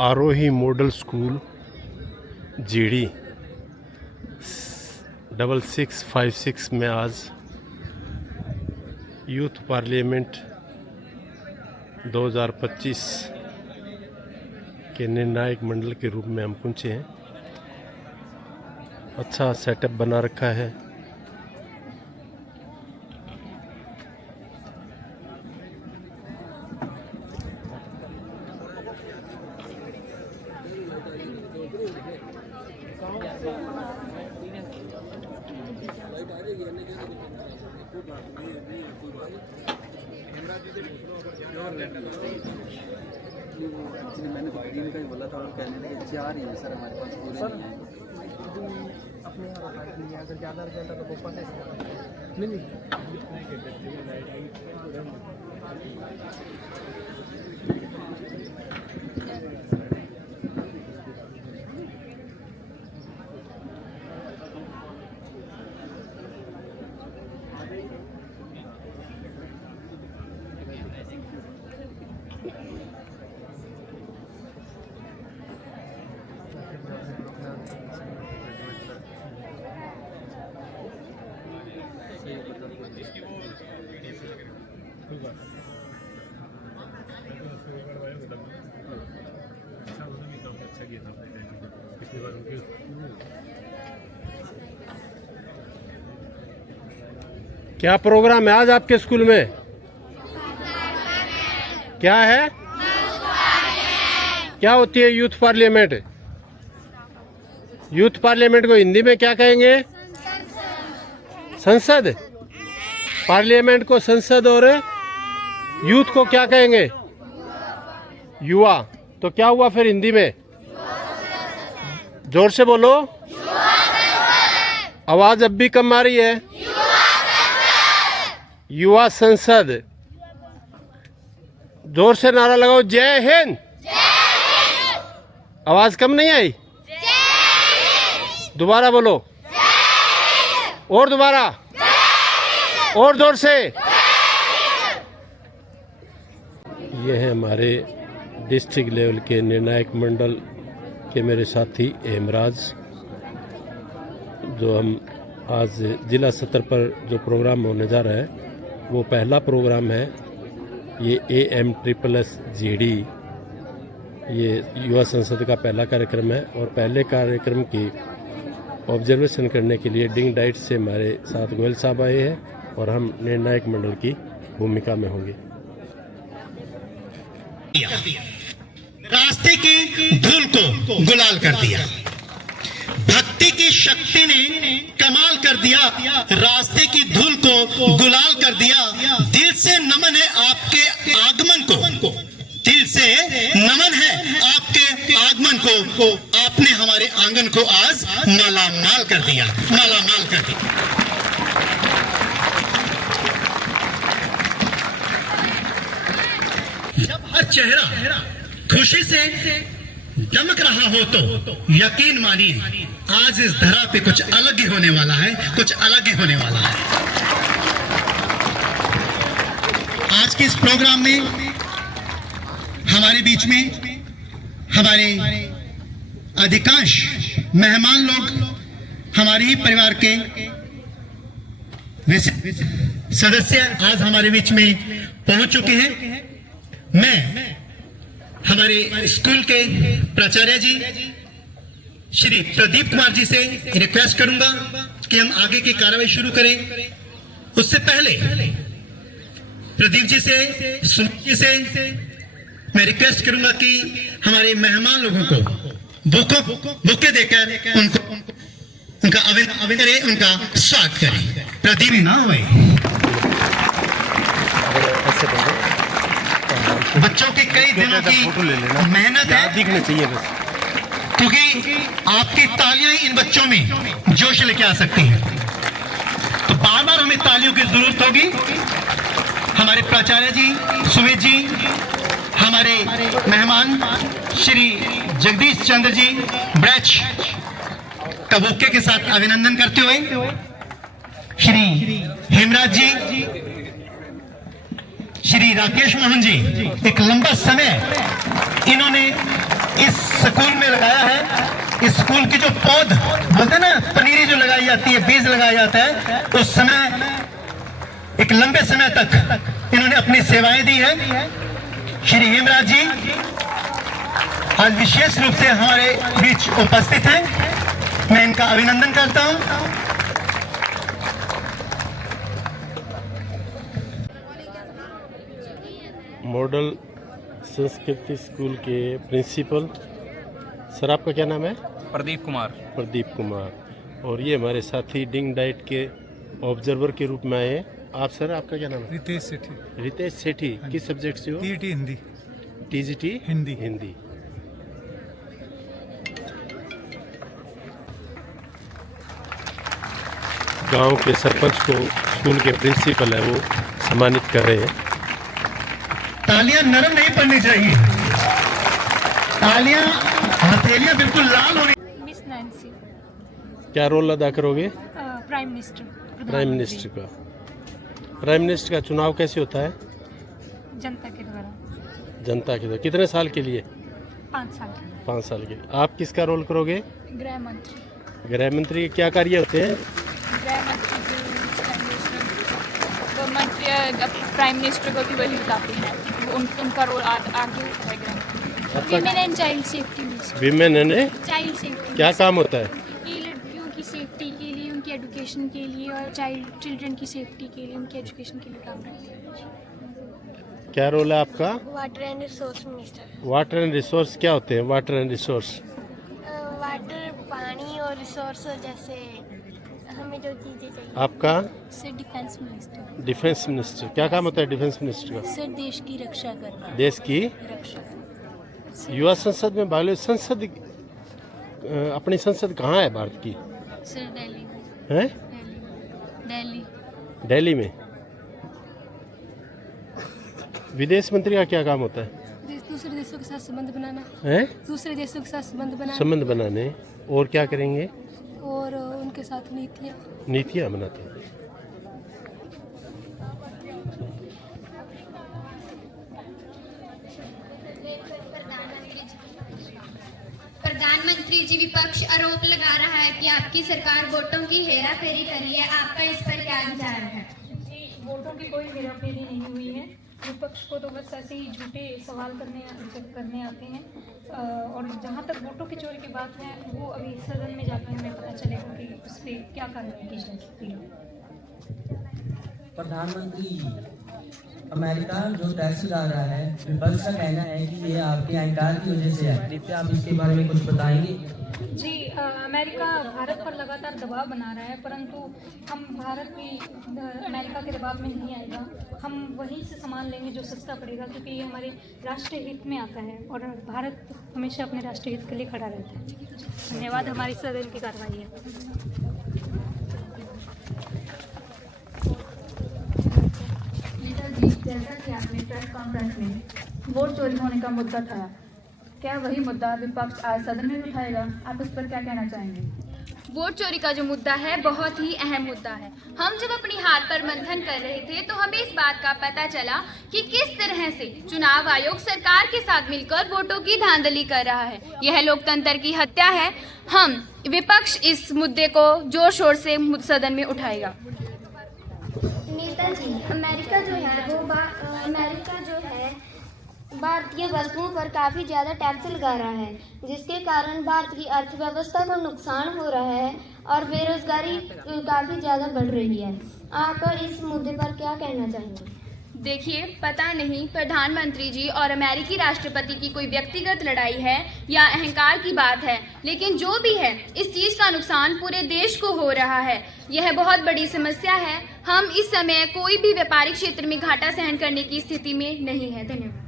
आरोही model school GD 6656 में आज youth parliament 2025 के निर्णायक मंडल के रूप में हम पहुंचे हैं। अच्छा सेटअप बना रखा है। मैंने तो ग्रीन का ही बोला था और कहने लगे 4 ही है सर हमारे पास पूरे सर नहीं है। अपने यहाँ लाइट नहीं है, अगर ज़्यादा रिजल्ट है तो वो पता नहीं। क्या प्रोग्राम है आज आपके स्कूल में? क्या है? क्या होती है यूथ पार्लियामेंट? यूथ पार्लियामेंट को हिंदी में क्या कहेंगे? संसद। पार्लियामेंट को संसद और यूथ को क्या कहेंगे? युवा। तो क्या हुआ फिर हिंदी में? जोर से बोलो। आवाज अब भी कम आ रही है। युवा संसद। जोर से नारा लगाओ, जय हिंद। आवाज कम नहीं आई? दोबारा बोलो। और दोबारा, और जोर से। ये है हमारे डिस्ट्रिक्ट लेवल के निर्णायक मंडल के मेरे साथी हेमराज, जो हम आज जिला स्तर पर जो प्रोग्राम होने जा रहा है वो पहला प्रोग्राम है। ये AM++GD ये युवा संसद का पहला कार्यक्रम है और पहले कार्यक्रम की ऑब्जर्वेशन करने के लिए डिंग डाइट से हमारे साथ गोयल साहब आए हैं और हम निर्णायक मंडल की भूमिका में होंगे। रास्ते की धूल को गुलाल कर दिया, भक्ति की शक्ति ने कमाल कर दिया, रास्ते की धूल को गुलाल कर दिया। दिल से नमन है आपके आगमन को, दिल से नमन है आपके आगमन को। आपने हमारे आंगन को आज मालामाल कर दिया, मालामाल कर दिया। जब हर चेहरा खुशी से दमक रहा हो तो यकीन मानिए आज इस धरा पे कुछ अलग ही होने वाला है, कुछ अलग ही होने वाला है। आज के इस प्रोग्राम में हमारे बीच में हमारे अधिकांश मेहमान लोग हमारे ही परिवार के सदस्य आज हमारे बीच में पहुंच चुके हैं। मैं हमारे स्कूल के प्राचार्य जी श्री प्रदीप कुमार जी से रिक्वेस्ट करूंगा कि हम आगे की कार्रवाई शुरू करें। उससे पहले प्रदीप जी से, सुनील जी से मैं रिक्वेस्ट करूंगा कि हमारे मेहमान लोगों को बुके देकर उनका अभिनंदन करें, उनका स्वागत करें। प्रदीप ना हुए बच्चों की कई दिनों की मेहनत है, दिखना चाहिए बस, क्योंकि आपकी तालियां ही इन बच्चों में जोश लेके आ सकती हैं। तो बार बार हमें तालियों की जरूरत होगी। हमारे प्राचार्य जी, सुमित जी, हमारे मेहमान श्री जगदीश चंद्र जी ब्रैच का बुके के साथ अभिनंदन करते हुए श्री हेमराज जी, श्री राकेश मोहन जी, एक लंबा समय इन्होंने इस स्कूल में लगाया है। इस स्कूल की जो पौध बोलते हैं ना, पनीरी जो लगाई जाती है, बीज लगाया जाता है, उस समय एक लंबे समय तक इन्होंने अपनी सेवाएं दी है। श्री हेमराज जी आज विशेष रूप से हमारे बीच उपस्थित हैं, मैं इनका अभिनंदन करता हूं। मॉडल संस्कृति स्कूल के प्रिंसिपल सर, आपका क्या नाम है? प्रदीप कुमार। प्रदीप कुमार। और ये हमारे साथी डिंग डाइट के ऑब्जर्वर के रूप में आए हैं। आप सर, आपका क्या नाम है? रितेश सेठी। रितेश सेठी। किस सब्जेक्ट से हो? टीईटी हिंदी। टीजीटी हिंदी। हिंदी। गांव के सरपंच को स्कूल के प्रिंसिपल है वो सम्मानित कर रहे हैं। तालियां नरम नहीं पड़नी चाहिए, तालियां हथेलियां बिल्कुल लाल होनी। Miss Nancy. क्या रोल अदा करोगे? Prime minister. प्राइम मिनिस्टर का। प्राइम मिनिस्टर का चुनाव कैसे होता है? जनता के द्वारा। जनता के द्वारा। कितने साल के लिए? 5 साल। 5 साल के लिए। आप किसका रोल करोगे? गृह मंत्री। गृह मंत्री के क्या कार्य होते हैं? गृह मंत्री जो मंत्री प्राइम मिनिस्टर को भी वही बताते हैं, उनका रोल आगे होता है गृह मंत्री। Women and child safety minister. Women and child safety क्या काम होता है? ये लड़कियों की सेफ्टी के लिए, उनकी एजुकेशन के लिए और चिल्ड्रन की सेफ्टी के लिए, उनकी एजुकेशन के लिए काम करते हैं। क्या रोल है आपका? Water and resource minister. Water and resource क्या होते हैं? वाटर एंड रिसोर्स वाटर, पानी और रिसोर्स, जैसे हमें जो चीज़ें चाहिए। आपका? Sir defence minister. Defence minister. क्या काम होता है डिफेंस मिनिस्टर का? सर देश की रक्षा करना। देश की रक्षा। युवा संसद में भाग लो। संसद अपनी संसद कहाँ है भारत की? सर दिल्ली में। है दिल्ली। दिल्ली में। विदेश मंत्री का क्या काम होता है? दूसरे देशों के साथ संबंध बनाना है? दूसरे देशों के साथ संबंध बनाना संबंध बनाने। और क्या करेंगे? और उनके साथ नीतियाँ बनाते हैं। प्रधानमंत्री जी, विपक्ष आरोप लगा रहा है कि आपकी सरकार वोटों की हेरा फेरी करी है, आपका इस पर क्या विचार है? वोटों की कोई हेरा फेरी नहीं हुई है। विपक्ष को तो बस ऐसे ही झूठे सवाल करने आते हैं। और जहाँ तक वोटों की चोरी की बात है, वो अभी सदन में जाकर हमें पता चलेगा कि उस पर क्या कार्रवाई की जा सकती है। प्रधानमंत्री, अमेरिका जो टैक्स लगा रहा है, विपक्ष का कहना है कि ये आपके अहंकार की वजह से है। क्या आप इसके बारे में कुछ बताएंगे? जी, अमेरिका भारत पर लगातार दबाव बना रहा है, परंतु हम भारत भी अमेरिका के दबाव में नहीं आएगा। हम वहीं से सामान लेंगे जो सस्ता पड़ेगा, क्योंकि ये हमारे राष्ट्रीय हित में आता है और भारत हमेशा अपने राष्ट्रीय हित के लिए खड़ा रहता है। धन्यवाद। हमारी सदन की कार्रवाई है। जैसा कि आपने प्रेस कॉन्फ्रेंस में वोट चोरी होने का मुद्दा उठाया, क्या वही मुद्दा विपक्ष आज सदन में उठाएगा? आप इस पर क्या कहना चाहेंगे? वोट चोरी का जो मुद्दा है बहुत ही अहम मुद्दा है। हम जब अपनी हार पर मंथन कर रहे थे तो हमें इस बात का पता चला कि किस तरह से चुनाव आयोग सरकार के साथ मिलकर वोटों की धांधली कर रहा है। यह लोकतंत्र की हत्या है। हम विपक्ष इस मुद्दे को जोर शोर से सदन में उठाएगा। नेताजी, अमेरिका जो है भारतीय वस्तुओं पर काफ़ी ज़्यादा टैक्स लगा रहा है, जिसके कारण भारत की अर्थव्यवस्था को नुकसान हो रहा है और बेरोजगारी काफ़ी ज़्यादा बढ़ रही है। आप इस मुद्दे पर क्या कहना चाहेंगे? देखिए, पता नहीं प्रधानमंत्री जी और अमेरिकी राष्ट्रपति की कोई व्यक्तिगत लड़ाई है या अहंकार की बात है, लेकिन जो भी है, इस चीज़ का नुकसान पूरे देश को हो रहा है। यह बहुत बड़ी समस्या है। हम इस समय कोई भी व्यापारिक क्षेत्र में घाटा सहन करने की स्थिति में नहीं है। धन्यवाद।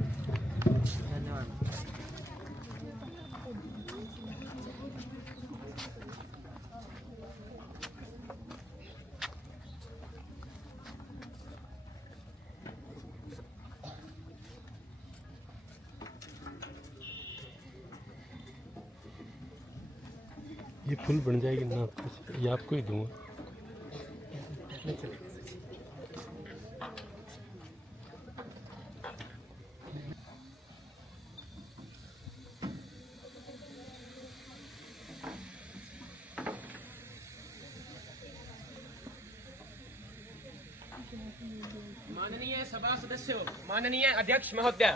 ये फुल बन जाएगी ना आपको? ये आपको ही दूंगा। माननीय सभा सदस्यों, माननीय अध्यक्ष महोदय,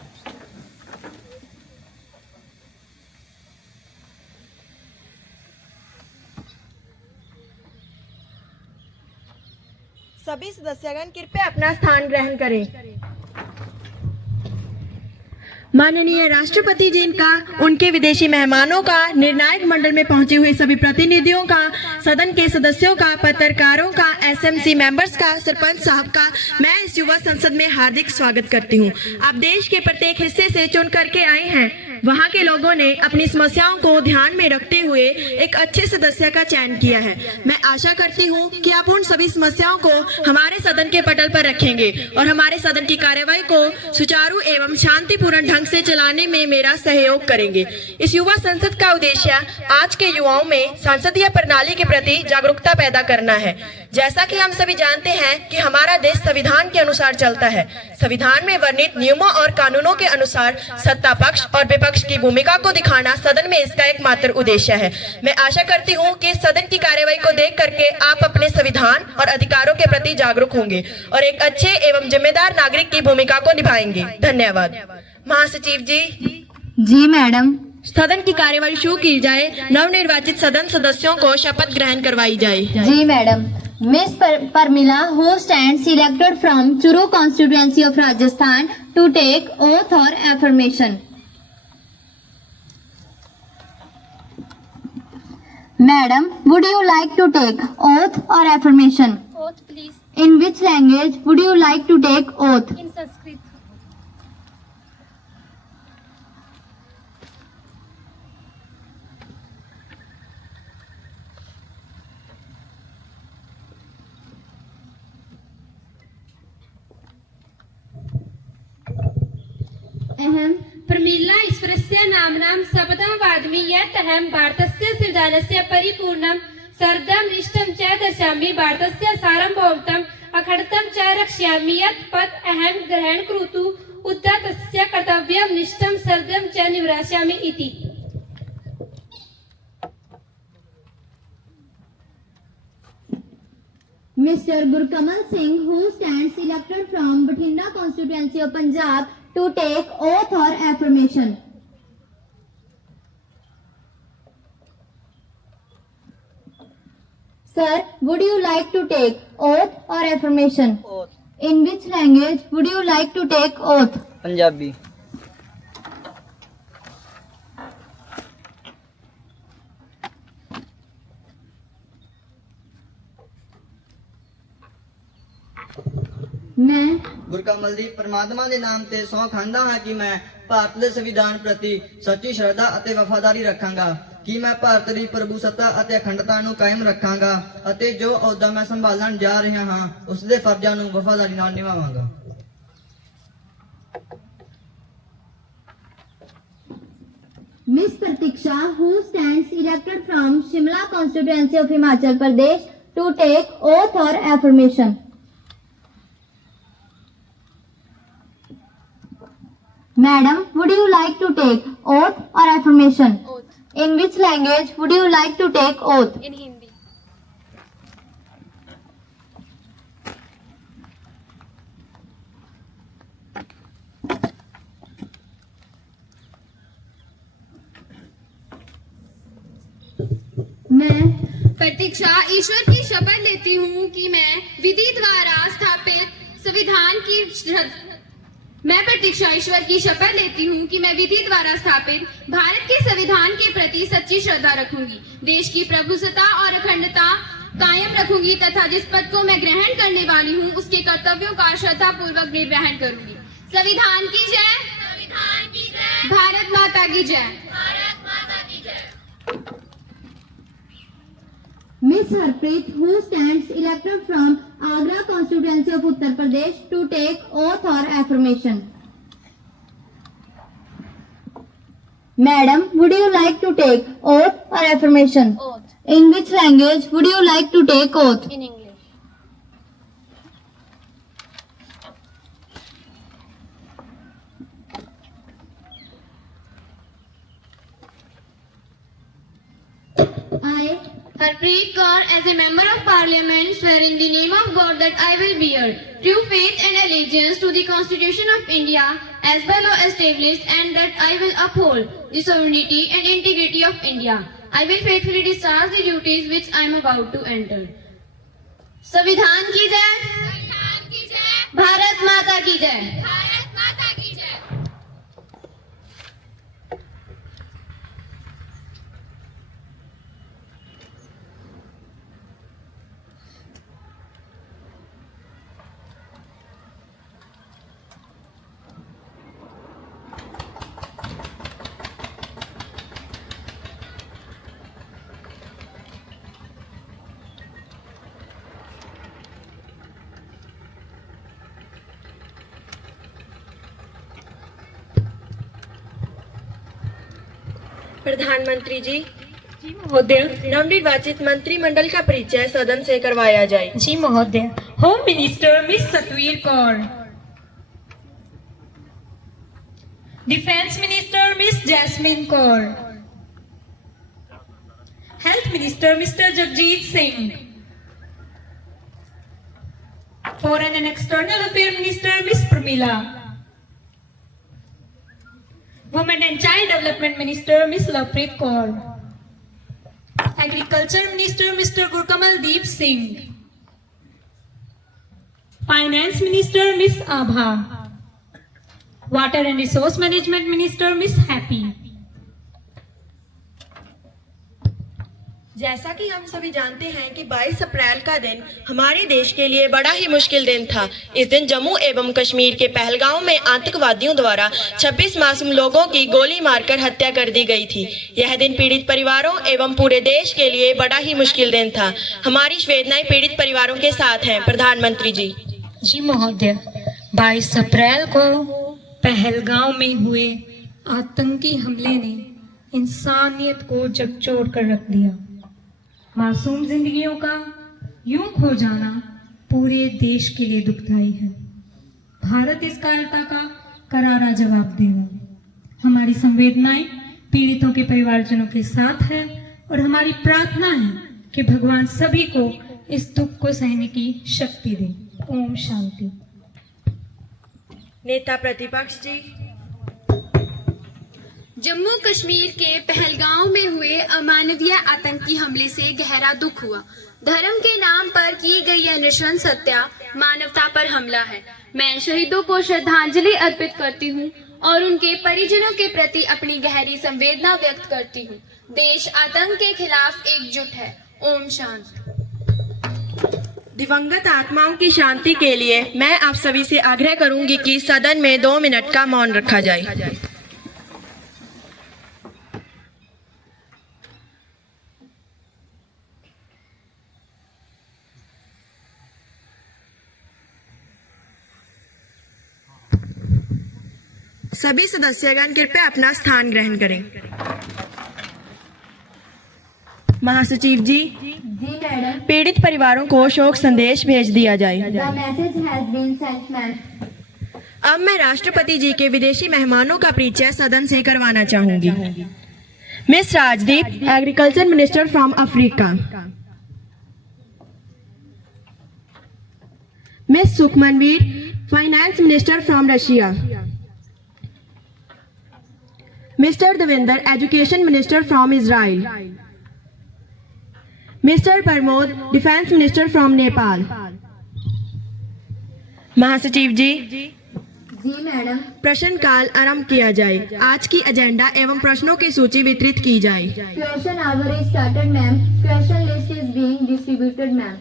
सभी सदस्यगण कृपया अपना स्थान ग्रहण करें। माननीय राष्ट्रपति जी का, उनके विदेशी मेहमानों का, निर्णायक मंडल में पहुंचे हुए सभी प्रतिनिधियों का, सदन के सदस्यों का, पत्रकारों का, एसएमसी मेंबर्स का, सरपंच साहब का मैं इस युवा संसद में हार्दिक स्वागत करती हूं। आप देश के प्रत्येक हिस्से से चुन करके आए हैं। वहां के लोगों ने अपनी समस्याओं को ध्यान में रखते हुए एक अच्छे सदस्य का चयन किया है। मैं आशा करती हूं कि आप उन सभी समस्याओं को हमारे सदन के पटल पर रखेंगे और हमारे सदन की कार्यवाही को सुचारू एवं शांतिपूर्ण ढंग से चलाने में मेरा सहयोग करेंगे। इस युवा संसद का उद्देश्य आज के युवाओं में संसदीय प्रणाली के प्रति जागरूकता पैदा करना है। जैसा कि हम सभी जानते हैं कि हमारा देश संविधान के अनुसार चलता है। संविधान में वर्णित नियमों और कानूनों के अनुसार सत्ता पक्ष और विपक्ष की भूमिका को दिखाना सदन में इसका एकमात्र उद्देश्य है। मैं आशा करती हूं कि सदन की कार्यवाही को देख करके आप अपने संविधान और अधिकारों के प्रति जागरूक होंगे और एक अच्छे एवं जिम्मेदार नागरिक की भूमिका को निभाएंगे। धन्यवाद। महासचिव जी। जी मैडम। सदन की कार्यवाही शुरू की जाए। नवनिर्वाचित सदन सदस्यों को शपथ ग्रहण करवाई जाए। जी madam. Miss Parmila, who stands elected from Churu constituency of Rajasthan, to take oath or affirmation. Madam, would you like to take oath or affirmation? Oath, please. In which language would you like to take oath? In Sanskrit. अहम प्रमीला ईश्वरस्य नाम्नां शपथं वादमि यत् अहं भारतस्य संविधानस्य परिपूर्णं सर्वं निष्ठं च दर्शयामि, भारतस्य सार्वभौमत्वम् अखण्डतं च रक्षयामि, यत् पद अहं ग्रहण करोतु उत तस्य कर्तव्यं निष्ठं सर्वं च निवारयामि इति। Mr. Gurkamal Singh, who stands elected from Bathinda constituency of Punjab, to take oath or affirmation. Sir, would you like to take oath or affirmation? Oath. In which language would you like to take oath? Punjabi. मैं ਗੁਰਕਮਲ ਦੀ ਪਰਮਾਤਮਾ ਦੇ ਨਾਮ ਤੇ ਸਹੁੰ ਖਾਂਦਾ ਹਾਂ ਕਿ ਮੈਂ ਭਾਰਤ ਦੇ ਸੰਵਿਧਾਨ ਪ੍ਰਤੀ ਸੱਚੀ ਸ਼ਰਧਾ ਅਤੇ ਵਫਾਦਾਰੀ ਰੱਖਾਂਗਾ, ਕਿ ਮੈਂ ਭਾਰਤ ਦੀ ਪ੍ਰਭੂਸੱਤਾ ਅਤੇ ਅਖੰਡਤਾ ਨੂੰ ਕਾਇਮ ਰੱਖਾਂਗਾ ਅਤੇ ਜੋ ਅਹੁਦਾ ਮੈਂ ਸੰਭਾਲਣ ਜਾ ਰਿਹਾ ਹਾਂ ਉਸ ਦੇ ਫਰਜ਼ਾਂ ਨੂੰ ਵਫਾਦਾਰੀ ਨਾਲ ਨਿਭਾਵਾਂਗਾ। Miss Pratiksha, who stands elected from Shimla constituency of Himachal Pradesh, to take oath or affirmation. Madam, would you like to take oath or affirmation? Oath. In which language would you like to take oath? In Hindi. मैं प्रतीक्षा ईश्वर की शपथ लेती हूँ कि मैं विधि द्वारा स्थापित संविधान की मैं प्रतीक्षा ईश्वर की शपथ लेती हूँ कि मैं विधि द्वारा स्थापित भारत के संविधान के प्रति सच्ची श्रद्धा रखूंगी, देश की प्रभुसत्ता और अखंडता कायम रखूंगी तथा जिस पद को मैं ग्रहण करने वाली हूँ उसके कर्तव्यों का श्रद्धा पूर्वक निर्वहन करूंगी। संविधान की जय, भारत माता की जय। Miss Harpreet, who stands elected from Agra constituency of Uttar Pradesh, to take oath or affirmation. Madam, would you like to take oath or affirmation? Oath. In which language would you like to take oath? In English. I, Harpreet Kaur, as a member of Parliament, swear in the name of God that I will bear true faith and allegiance to the Constitution of India as by law established, and that I will uphold the sovereignty and integrity of India. I will faithfully discharge the duties which I am about to enter. संविधान की जय, भारत माता की जय। प्रधानमंत्री जी महोदय, नवनिर्वाचित मंत्रिमंडल का परिचय सदन से करवाया जाए। जी महोदय। Home minister miss Satveer Kaur, defence minister miss Jasmine Kaur, health minister mister Jagjeet Singh, foreign and external affair minister miss Pramila, women and child development minister miss Lovepreet Kaur, agriculture minister mister Gurkamal Deep Singh, finance minister miss Abha, water and resource management minister miss Happy. जैसा कि हम सभी जानते हैं कि 22 अप्रैल का दिन हमारे देश के लिए बड़ा ही मुश्किल दिन था। इस दिन जम्मू एवं कश्मीर के पहलगांव में आतंकवादियों द्वारा 26 मासूम लोगों की गोली मारकर हत्या कर दी गई थी। यह दिन पीड़ित परिवारों एवं पूरे देश के लिए बड़ा ही मुश्किल दिन था। हमारी संवेदनाएं पीड़ित परिवारों के साथ हैं। प्रधानमंत्री जी। जी महोदय, 22 अप्रैल को पहलगांव में हुए आतंकी हमले ने इंसानियत को झकझोर कर रख दिया। मासूम जिंदगियों का यूं खो जाना पूरे देश के लिए दुखदाई है। भारत इस कायरता का करारा जवाब देगा। हमारी संवेदनाएं पीड़ितों के परिवारजनों के साथ है और हमारी प्रार्थना है कि भगवान सभी को इस दुख को सहने की शक्ति दे। ओम शांति। नेता प्रतिपक्ष जी। जम्मू कश्मीर के पहलगांव में हुए अमानवीय आतंकी हमले से गहरा दुख हुआ। धर्म के नाम पर की गई यह नृशंस हत्या मानवता पर हमला है। मैं शहीदों को श्रद्धांजलि अर्पित करती हूं और उनके परिजनों के प्रति अपनी गहरी संवेदना व्यक्त करती हूं। देश आतंक के खिलाफ एकजुट है। ओम शांति। दिवंगत आत्माओं की शांति के लिए मैं आप सभी से आग्रह करूंगी कि सदन में 2 मिनट का मौन रखा जाए। सभी सदस्यगण कृपया अपना स्थान ग्रहण करें। महासचिव जी। जी मैडम। पीड़ित परिवारों को शोक संदेश भेज दिया जाए। The message has been sent, ma'am. अब मैं राष्ट्रपति जी के विदेशी मेहमानों का परिचय सदन से करवाना चाहूंगी। Miss Rajdeep, agriculture minister from Africa. Miss Sukhmanveer, finance minister from Russia. Mister Devendra, education minister from Israel. Mister Pramod, defence minister from Nepal. महासचिव जी। जी मैडम। प्रश्न काल आरंभ किया जाए। आज की एजेंडा एवं प्रश्नों की सूची वितरित की जाए। Question hour is started, ma'am. Question list is being distributed, ma'am.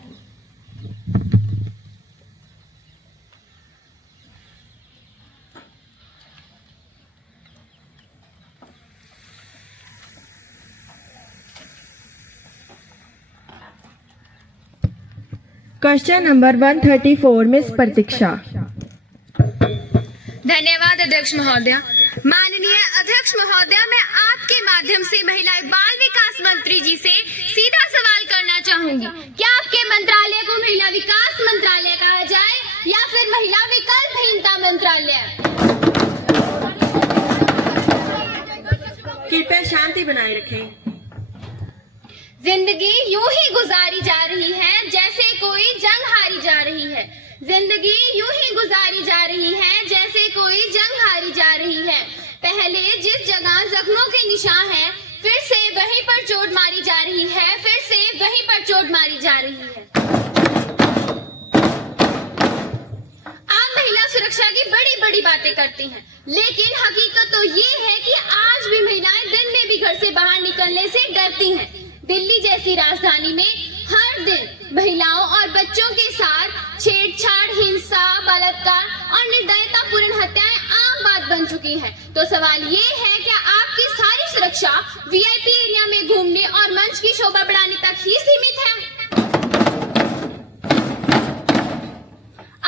Question number 134, miss Pratiksha. धन्यवाद अध्यक्ष महोदय। माननीय अध्यक्ष महोदय, मैं आपके माध्यम से महिला बाल विकास मंत्री जी से सीधा सवाल करना चाहूंगी। क्या आपके मंत्रालय को महिला विकास मंत्रालय कहा जाए या फिर महिला विकल्पहीनता मंत्रालय? कृपया शांति बनाए रखें। जिंदगी यूं ही गुजारी जा रही है जैसे कोई जंग हारी जा रही है। जिंदगी यूं ही गुजारी जा रही है जैसे कोई जंग हारी जा रही है। पहले जिस जगह जख्मों के निशान है, फिर से वहीं पर चोट मारी जा रही है, फिर से वहीं पर चोट मारी जा रही है। आप महिला सुरक्षा की बड़ी बड़ी बातें करती हैं, लेकिन हकीकत तो ये है कि आज भी महिलाएं दिन में भी घर से बाहर निकलने से डरती हैं। दिल्ली जैसी राजधानी में हर दिन महिलाओं और बच्चों के साथ छेड़छाड़, हिंसा, बलात्कार और निर्दयतापूर्ण हत्याएं आम बात बन चुकी हैं। तो सवाल ये है कि आपकी सारी सुरक्षा वीआईपी एरिया में घूमने और मंच की शोभा बढ़ाने तक ही सीमित है?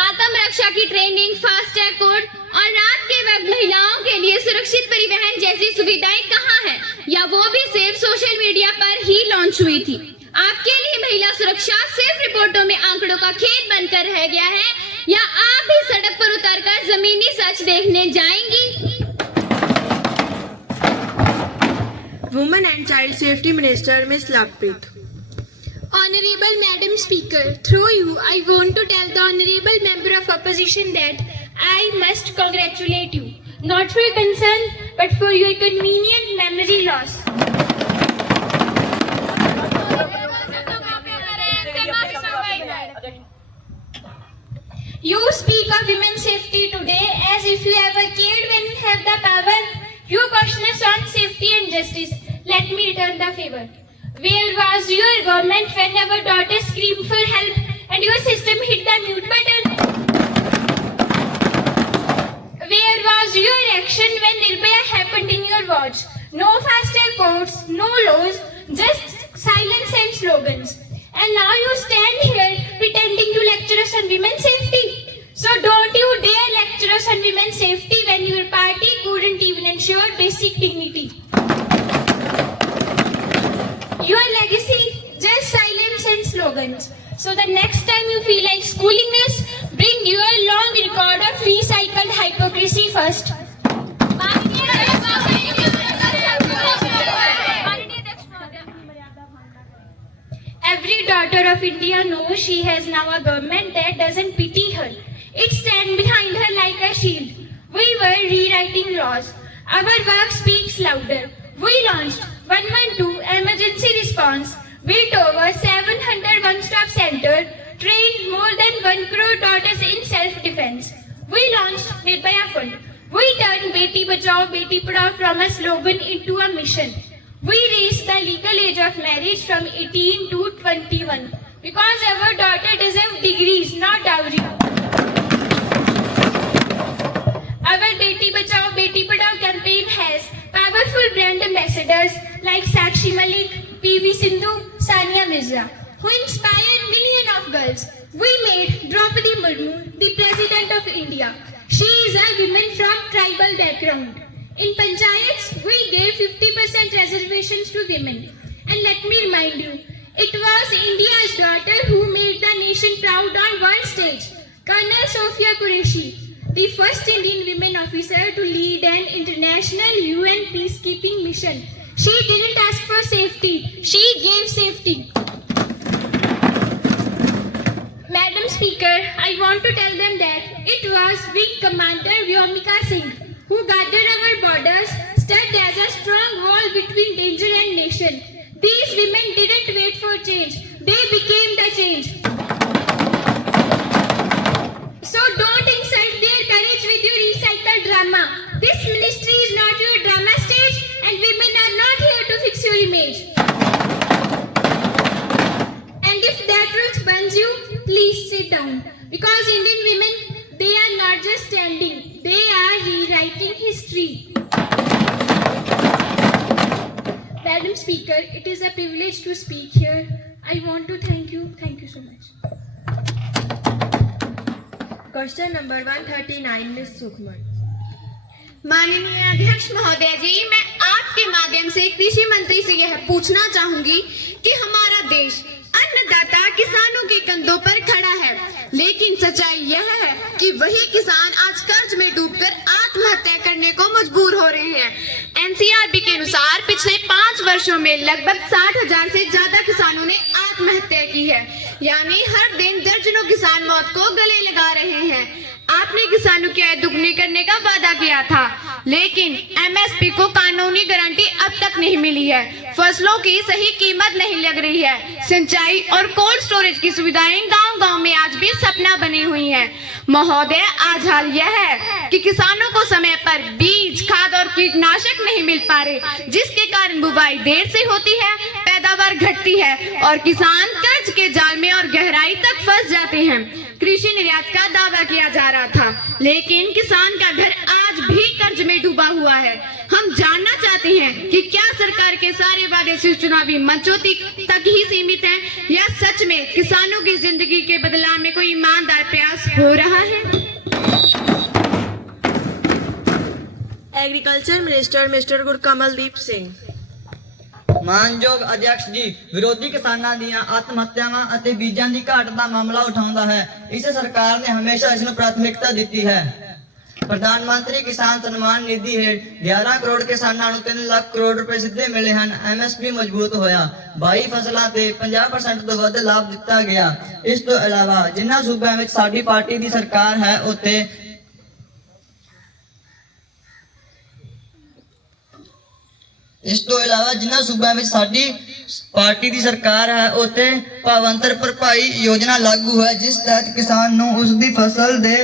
आत्मरक्षा की ट्रेनिंग, फास्टैग कोड और रात के वक्त महिलाओं के लिए सुरक्षित परिवहन जैसी सुविधाएं कहाँ हैं? या वो भी सिर्फ सोशल मीडिया पर ही लॉन्च हुई थी। आपके लिए महिला सुरक्षा सिर्फ रिपोर्टों में आंकड़ों का खेल बनकर रह गया है, या आप भी सड़क पर उतरकर जमीनी सच देखने जाएंगी? Women and child safety minister miss Lovepreet. Honorable Madam Speaker, through you, I want to tell the Honorable Member of Opposition that I must congratulate you, not for your concern, but for your convenient memory loss. You speak of women's safety today as if you ever cared when you have the power. You question us on safety and justice. Let me return the favor. Where was your government when our daughters screamed for help and your system hit the mute button? Where was your action when Nirbhaya happened in your watch? No faster courts, no laws, just silence and slogans. And now you stand here pretending to lecture us on women's safety. So don't you dare lecture us on women's safety when your party couldn't even ensure basic dignity. Your legacy, just silence and slogans. So the next time you feel like schooling us, bring your long record of recycled hypocrisy first. Every daughter of India knows she has now a government that doesn't pity her. It stands behind her like a shield. We were rewriting laws. Our work speaks louder. We launched 112 emergency response, built over 700 one-stop centers, trained more than 1 crore daughters in self-defense. We launched Nirbhaya Fund. We turned Beti Bachao, Beti Padhao from a slogan into a mission. We raised the legal age of marriage from 18 to 21 because our daughter deserves degrees, not dowry. Our Beti Bachao, Beti Padhao campaign has powerful brand ambassadors like Sakshi Malik, PV Sindhu, Sania Mirza, who inspire millions of girls. We made Draupadi Murmu the President of India. She is a woman from tribal background. In Panchayats, we gave 50% reservations to women. And let me remind you, it was India's daughter who made the nation proud on one stage. Colonel Sofia Qureshi, the first Indian women officer to lead an international UN peacekeeping mission. She didn't ask for safety, she gave safety. Madam Speaker, I want to tell them that it was Wing Commander Vyomika Singh who guarded our borders, stood as a strong wall between danger and nation. These women didn't wait for change, they became the change. So don't insult their courage with your recycled drama. This ministry is not your drama stage and women are not here to fix your image. And if that truth burns you, please sit down. Because Indian women, they are not just standing, they are rewriting history. Madam Speaker, it is a privilege to speak here. I want to thank you. Thank you so much. Question number 139 miss Sukhman. माननीय अध्यक्ष महोदय जी, मैं आपके माध्यम से कृषि मंत्री से यह पूछना चाहूंगी कि हमारा देश अन्नदाता किसानों के कंधों पर खड़ा है, लेकिन सच्चाई यह है कि वही किसान आज कर्ज में डूबकर आत्महत्या करने को मजबूर हो रहे हैं। एनसीआरबी के अनुसार पिछले 5 वर्ष वर्षों में लगभग 60,000 से ज्यादा किसानों ने आत्महत्या की है, यानी हर दिन दर्जनों किसान मौत को गले लगा रहे हैं। आपने किसानों की आय दुगनी करने का वादा किया था, लेकिन एमएसपी को कानूनी गारंटी अब तक नहीं मिली है। फसलों की सही कीमत नहीं लग रही है। सिंचाई और कोल्ड स्टोरेज की सुविधाएं गांव-गांव में आज भी सपना बनी हुई हैं। महोदय, आज हाल यह है कि किसानों को समय पर बीज, खाद और कीटनाशक नहीं मिल पा रहे, जिसके कारण बुवाई देर से होती है, पैदावार घटती है और किसान कर्ज के जाल में और गहराई तक फंस जाते हैं। कृषि निर्यात का दावा किया जा रहा था, लेकिन किसान का घर आज भी कर्ज में डूबा हुआ है। हम जानना चाहते हैं कि क्या सरकार के सारे वादे सिर्फ चुनावी मंचों तक ही सीमित हैं, या सच में किसानों की जिंदगी के बदलाव में कोई ईमानदार प्रयास हो रहा है? Agriculture minister mister Gurkamaldeep Singh. ਮਾਨਯੋਗ ਅਧਿਆਕਸ਼ ਜੀ, ਵਿਰੋਧੀ ਕਿਸਾਨਾਂ ਦੀਆਂ ਆਤਮ ਹੱਤਿਆਵਾਂ ਅਤੇ ਬੀਜਾਂ ਦੀ ਘਾਟ ਦਾ ਮਾਮਲਾ ਉਠਾਉਂਦਾ ਹੈ। ਇਸ ਸਰਕਾਰ ਨੇ ਹਮੇਸ਼ਾ ਇਸ ਨੂੰ ਪ੍ਰਾਥਮਿਕਤਾ ਦਿੱਤੀ ਹੈ। ਪ੍ਰਧਾਨ ਮੰਤਰੀ ਕਿਸਾਨ ਸਨਮਾਨ ਨਿਧੀ ਹੇਠ 11 ਕਰੋੜ ਕਿਸਾਨਾਂ ਨੂੰ 3 ਲੱਖ ਕਰੋੜ ਰੁਪਏ ਸਿੱਧੇ ਮਿਲੇ ਹਨ। ਐਮਐਸਪੀ ਮਜ਼ਬੂਤ ਹੋਇਆ, 22 ਫਸਲਾਂ ਤੇ 50% ਤੋਂ ਵੱਧ ਲਾਭ ਦਿੱਤਾ ਗਿਆ। ਇਸ ਤੋਂ ਇਲਾਵਾ ਜਿਨ੍ਹਾਂ ਸੂਬਿਆਂ ਵਿੱਚ ਸਾਡੀ ਪਾਰਟੀ ਦੀ ਸਰਕਾਰ ਹੈ, ਉੱਥੇ ਇਸ ਤੋਂ ਇਲਾਵਾ ਜਿਨ੍ਹਾਂ ਸੂਬਿਆਂ ਵਿੱਚ ਸਾਡੀ ਪਾਰਟੀ ਦੀ ਸਰਕਾਰ ਹੈ, ਉੱਥੇ ਭਾਵਾਂਤਰ ਭਰਪਾਈ ਯੋਜਨਾ ਲਾਗੂ ਹੈ, ਜਿਸ ਤਹਿਤ ਕਿਸਾਨ ਨੂੰ ਉਸ ਦੀ ਫਸਲ ਦੇ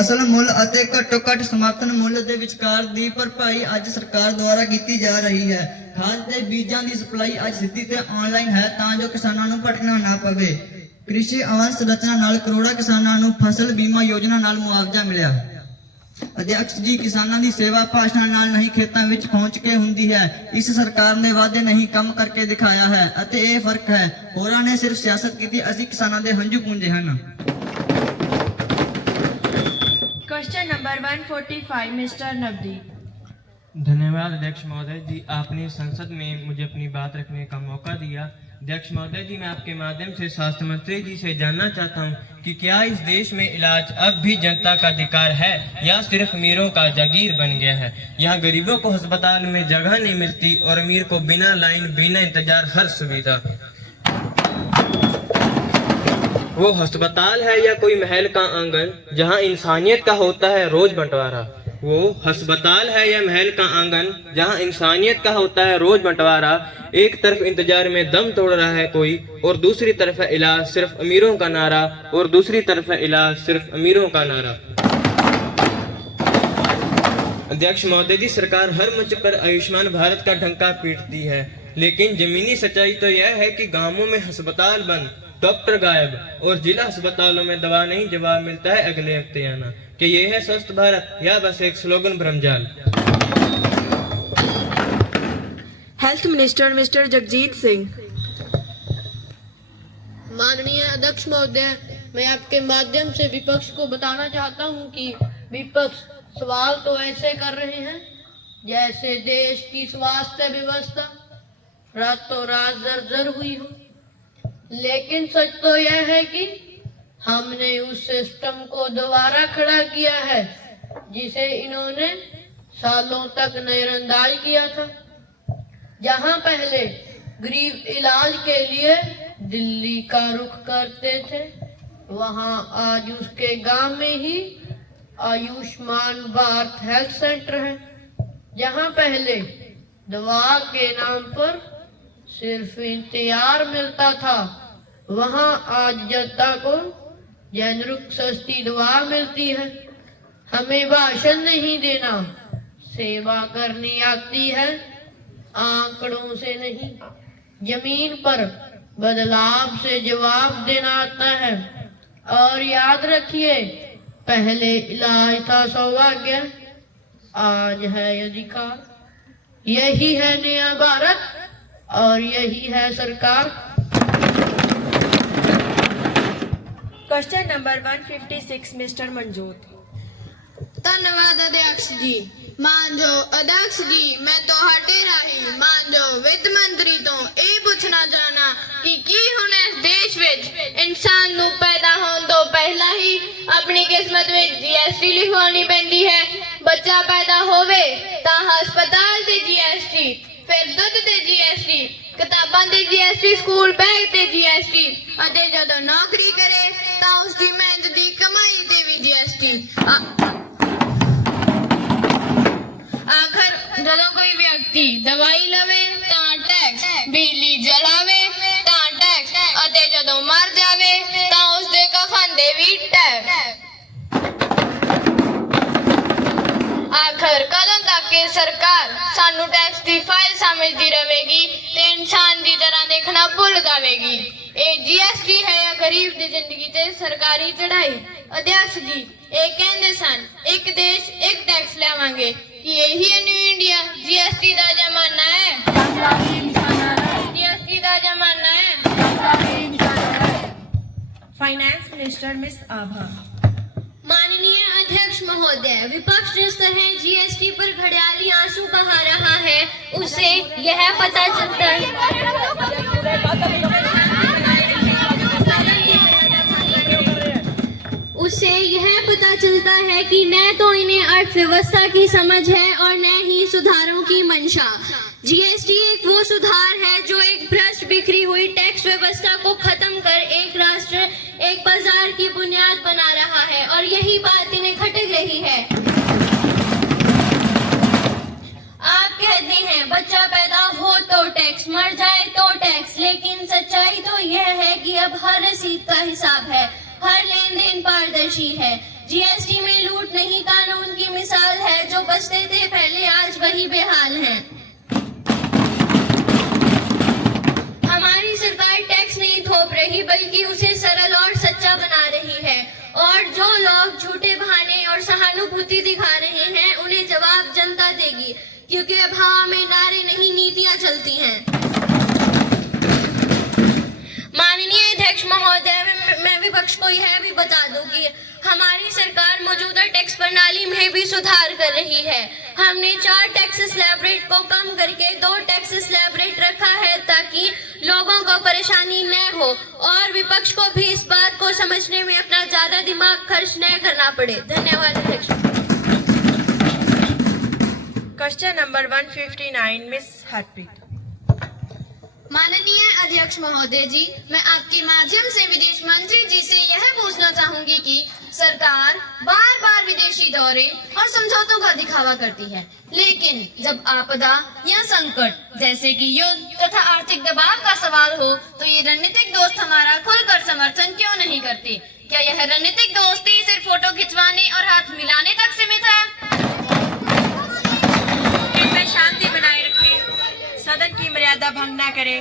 ਅਸਲ ਮੁੱਲ ਅਤੇ ਘੱਟੋ ਘੱਟ ਸਮਰਥਨ ਮੁੱਲ ਦੇ ਵਿਚਕਾਰ ਦੀ ਭਰਪਾਈ ਅੱਜ ਸਰਕਾਰ ਦੁਆਰਾ ਕੀਤੀ ਜਾ ਰਹੀ ਹੈ। ਖਾਦ ਤੇ ਬੀਜਾਂ ਦੀ ਸਪਲਾਈ ਅੱਜ ਸਿੱਧੀ ਤੇ ਆਨਲਾਈਨ ਹੈ, ਤਾਂ ਜੋ ਕਿਸਾਨਾਂ ਨੂੰ ਭਟਕਣਾ ਨਾ ਪਵੇ। ਕ੍ਰਿਸ਼ੀ ਆਵਾਸ ਸੰਰਚਨਾ ਨਾਲ ਕਰੋੜਾਂ ਕਿਸਾਨਾਂ ਨੂੰ ਫਸਲ ਬੀਮਾ ਯੋਜਨਾ ਨਾਲ ਮੁਆਵਜ਼ਾ ਮਿਲਿਆ। ਅਧਿਆਕਸ਼ ਜੀ, ਕਿਸਾਨਾਂ ਦੀ ਸੇਵਾ ਭਾਸ਼ਣਾਂ ਨਾਲ ਨਹੀਂ, ਖੇਤਾਂ ਵਿੱਚ ਪਹੁੰਚ ਕੇ ਹੁੰਦੀ ਹੈ। ਇਸ ਸਰਕਾਰ ਨੇ ਵਾਅਦੇ ਨਹੀਂ, ਕੰਮ ਕਰਕੇ ਦਿਖਾਇਆ ਹੈ, ਅਤੇ ਇਹ ਫਰਕ ਹੈ। ਹੋਰਾਂ ਨੇ ਸਿਰਫ ਸਿਆਸਤ ਕੀਤੀ, ਅਸੀਂ ਕਿਸਾਨਾਂ ਦੇ ਹੰਝੂ ਪੂੰਝੇ ਹਨ। Question number 145 mister Navdeep. धन्यवाद अध्यक्ष महोदय जी, आपने संसद में मुझे अपनी बात रखने का मौका दिया। अध्यक्ष महोदय जी, मैं आपके माध्यम से स्वास्थ्य मंत्री जी से जानना चाहता हूं कि क्या इस देश में इलाज अब भी जनता का अधिकार है या सिर्फ अमीरों का जागीर बन गया है? यहाँ गरीबों को अस्पताल में जगह नहीं मिलती और अमीर को बिना लाइन, बिना इंतजार हर सुविधा। वो अस्पताल है या कोई महल का आंगन जहाँ इंसानियत का होता है रोज बंटवारा? वो अस्पताल है या महल का आंगन जहाँ इंसानियत का होता है रोज बंटवारा? एक तरफ इंतजार में दम तोड़ रहा है कोई, और दूसरी तरफ है इलाज सिर्फ अमीरों का नारा, और दूसरी तरफ है इलाज सिर्फ अमीरों का नारा। अध्यक्ष महोदय जी, सरकार हर मंच पर आयुष्मान भारत का डंका पीटती है, लेकिन जमीनी सच्चाई तो यह है कि गांवों में अस्पताल बंद, डॉक्टर गायब और जिला अस्पतालों में दवा नहीं, जवाब मिलता है अगले हफ्ते आना। कि ये है स्वस्थ भारत या बस एक स्लोगन भ्रमजाल? Health minister mister Jagjeet Singh. माननीय अध्यक्ष महोदय, मैं आपके माध्यम से विपक्ष को बताना चाहता हूं कि विपक्ष सवाल तो ऐसे कर रहे हैं जैसे देश की स्वास्थ्य व्यवस्था रातों रात जर्जर हुई हो, लेकिन सच तो यह है कि हमने उस सिस्टम को दोबारा खड़ा किया है जिसे इन्होंने सालों तक नजरअंदाज किया था। जहां पहले गरीब इलाज के लिए दिल्ली का रुख करते थे, वहां आज उसके गांव में ही आयुष्मान भारत हेल्थ सेंटर है। जहां पहले दवा के नाम पर सिर्फ इंतजार मिलता था, वहां आज जनता को जेनरिक सस्ती दवा मिलती है। हमें भाषण नहीं देना, सेवा करनी आती है, आंकड़ों से नहीं, जमीन पर बदलाव से जवाब देना आता है। और याद रखिए, पहले इलाज था सौभाग्य, आज है अधिकार। यही है नया भारत और यही है सरकार। Question number 156 mister Manjot. ਧੰਨਵਾਦ ਅਧਿਆਕਸ਼ ਜੀ। ਮਾਨਜੋ ਅਧਿਆਕਸ਼ ਜੀ, ਮੈਂ ਤੁਹਾਡੇ ਰਾਹੀਂ ਮਾਨਜੋ ਵਿੱਤ ਮੰਤਰੀ ਤੋਂ ਇਹ ਪੁੱਛਣਾ ਚਾਹਨਾ ਕਿ ਕੀ ਹੁਣ ਇਸ ਦੇਸ਼ ਵਿੱਚ ਇਨਸਾਨ ਨੂੰ ਪੈਦਾ ਹੋਣ ਤੋਂ ਪਹਿਲਾਂ ਹੀ ਆਪਣੀ ਕਿਸਮਤ ਵਿੱਚ GST ਲਿਖਵਾਉਣੀ ਪੈਂਦੀ ਹੈ? ਬੱਚਾ ਪੈਦਾ ਹੋਵੇ ਤਾਂ ਹਸਪਤਾਲ ਤੇ GST, ਫਿਰ ਦੁੱਧ ਤੇ GST, GST ਸਕੂਲ ਬੈਗ ਤੇ GST ਅਤੇ ਜਦੋਂ ਨੌਕਰੀ ਕਰੇ ਤਾਂ ਉਸ ਦੀ ਮਿਹਨਤ ਦੀ ਕਮਾਈ ਤੇ ਵੀ GST। ਆਖਰ ਜਦੋਂ ਕੋਈ ਵਿਅਕਤੀ ਦਵਾਈ ਲਵੇ ਤਾਂ ਟੈਕਸ, ਬਿਜਲੀ ਜਲਾਵੇ ਤਾਂ ਟੈਕਸ ਅਤੇ ਜਦੋਂ ਮਰ ਜਾਵੇ ਤਾਂ ਉਸ ਦੇ ਕਫਨ ਦੇ ਵੀ ਟੈਕਸ। आखिर कदों तक के सरकार सानू टैक्स की फाइल समझती रहेगी ते इंसान की तरह देखना भूल जाएगी। ये GST है या गरीब की जिंदगी ते सरकारी चढ़ाई। अध्यक्ष जी ये कहते सन एक देश एक टैक्स लेवांगे कि यही न्यू इंडिया GST का जमाना है। GST का जमाना है। फाइनेंस मिनिस्टर मिस आभा। माननीय अध्यक्ष महोदय, विपक्ष जिस तरह GST पर घड़ियाली आंसू बहा रहा है उससे यह पता चलता है कि न तो इन्हें अर्थव्यवस्था की समझ है और न ही सुधारों की मंशा। GST एक वो सुधार है जो एक भ्रष्ट बिखरी हुई टैक्स व्यवस्था को खत्म कर एक राष्ट्र एक बाजार की बुनियाद बना रहा है और यही बात इन्हें खटक रही है। आप कहते हैं बच्चा पैदा हो तो टैक्स, मर जाए तो टैक्स, लेकिन सच्चाई तो यह है कि अब हर रसीद का हिसाब है, हर लेन देन पारदर्शी है। GST में लूट नहीं कानून की मिसाल है, जो बचते थे पहले आज वही बेहाल हैं। हमारी सरकार टैक्स नहीं थोप रही बल्कि उसे सरल और सच्चा बना रही है और जो लोग झूठे बहाने और सहानुभूति दिखा रहे हैं उन्हें जवाब जनता देगी, क्योंकि अब हवा में नारे नहीं नीतियां चलती हैं। माननीय अध्यक्ष महोदय, मैं विपक्ष को यह भी बता दूं कि हमारी सरकार मौजूदा टैक्स प्रणाली में भी सुधार कर रही है। हमने 4 टैक्स स्लैब रेट को कम करके 2 टैक्स स्लैब रेट रखा है ताकि लोगों को परेशानी न हो और विपक्ष को भी इस बात को समझने में अपना ज्यादा दिमाग खर्च न करना पड़े। धन्यवाद अध्यक्ष। Question number 159 miss Harpreet. माननीय अध्यक्ष महोदय जी, मैं आपके माध्यम से विदेश मंत्री जी से यह पूछना चाहूंगी कि सरकार बार बार विदेशी दौरे और समझौतों का दिखावा करती है, लेकिन जब आपदा या संकट जैसे कि युद्ध तथा आर्थिक दबाव का सवाल हो तो ये रणनीतिक दोस्त हमारा खुलकर समर्थन क्यों नहीं करते? क्या यह रणनीतिक दोस्ती सिर्फ फोटो खिंचवाने और हाथ मिलाने तक सीमित है? कृपया शांति बनाए रखें, सदन की मर्यादा भंग न करें।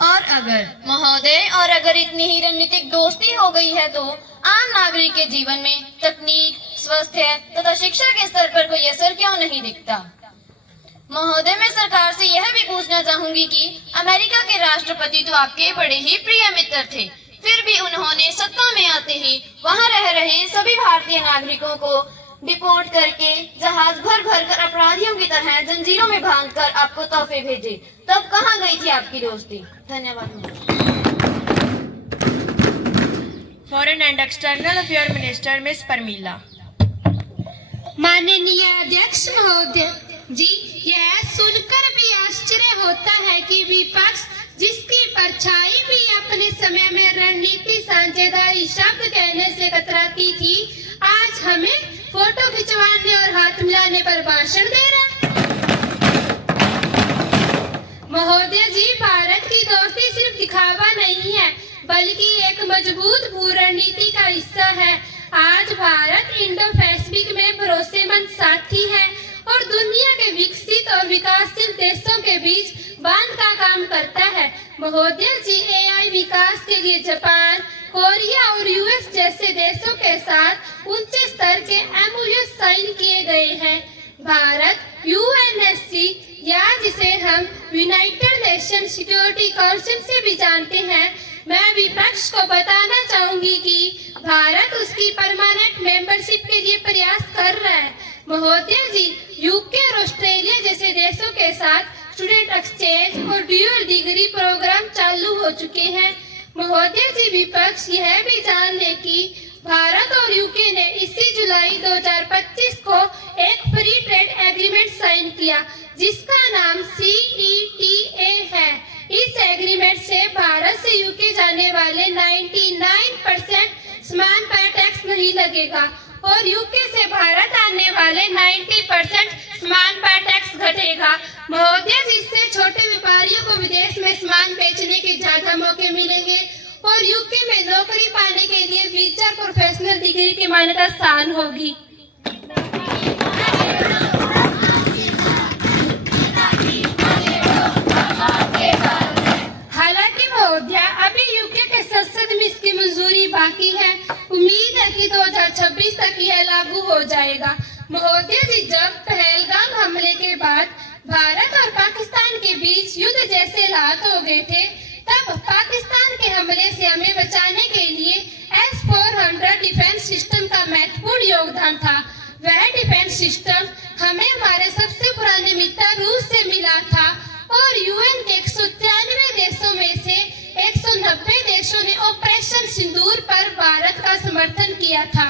और अगर महोदय और अगर इतनी ही रणनीतिक दोस्ती हो गई है तो आम नागरिक के जीवन में तकनीक, स्वास्थ्य तथा शिक्षा के स्तर पर कोई असर क्यों नहीं दिखता? महोदय, मैं सरकार से यह भी पूछना चाहूंगी कि अमेरिका के राष्ट्रपति तो आपके बड़े ही प्रिय मित्र थे, फिर भी उन्होंने सत्ता में आते ही वहां रह रहे सभी भारतीय नागरिकों को डिपोर्ट करके जहाज भर भर कर अपराधियों की तरह जंजीरों में बांधकर आपको तोहफे भेजे। तब कहाँ गई थी आपकी दोस्ती? धन्यवाद। Foreign and external affair minister miss Parmila. माननीय अध्यक्ष महोदय जी, यह सुनकर भी आश्चर्य होता है कि विपक्ष जिसकी परछाई भी अपने समय में रणनीति साझेदारी शब्द कहने से कतराती थी, आज हमें फोटो खिंचवाने और हाथ मिलाने पर भाषण दे रहा है। महोदय जी, भारत की दोस्ती सिर्फ दिखावा नहीं है बल्कि एक मजबूत भू रणनीति का हिस्सा है। आज भारत इंडो पैसिफिक में भरोसेमंद साथी है और दुनिया के विकसित और विकासशील देशों के बीच बांध का काम करता है। महोदय जी, AI विकास के लिए जापान, कोरिया और US जैसे देशों के साथ उच्च स्तर के MOU साइन किए गए हैं। भारत UNSC या जिसे हम यूनाइटेड नेशन सिक्योरिटी काउंसिल से भी जानते हैं, मैं विपक्ष को बताना चाहूंगी कि भारत उसकी परमानेंट मेंबरशिप के लिए प्रयास कर रहा है। महोदय जी, UK और ऑस्ट्रेलिया जैसे देशों के साथ स्टूडेंट एक्सचेंज और ड्यूअल डिग्री प्रोग्राम चालू हो चुके हैं। महोदय जी, विपक्ष यह भी जान ले कि भारत और UK ने इसी जुलाई 2025 को एक फ्री ट्रेड एग्रीमेंट साइन किया जिसका नाम CETA है। इस एग्रीमेंट लगेगा और यूके से भारत आने वाले 90% सामान पर टैक्स घटेगा। महोदय जी, इससे छोटे व्यापारियों को विदेश में सामान बेचने के ज्यादा मौके मिलेंगे और यूके में नौकरी पाने के लिए वीजा प्रोफेशनल डिग्री की मान्यता आसान होगी। हालांकि महोदया, अभी यूके के संसद में इसकी मंजूरी बाकी है। उम्मीद है कि 2026 तक यह लागू हो जाएगा। महोदय जी, जब पहलगाम हमले के बाद भारत और पाकिस्तान के बीच युद्ध जैसे हालात हो गए थे, तब पाकिस्तान के हमले से हमें बचाने के लिए S-400 डिफेंस सिस्टम का महत्वपूर्ण योगदान था। वह डिफेंस सिस्टम हमें हमारे सबसे पुराने मित्र रूस से मिला था और यूएन के 193 देशों में से 190 देशों ने ऑपरेशन सिंदूर पर भारत का समर्थन किया था।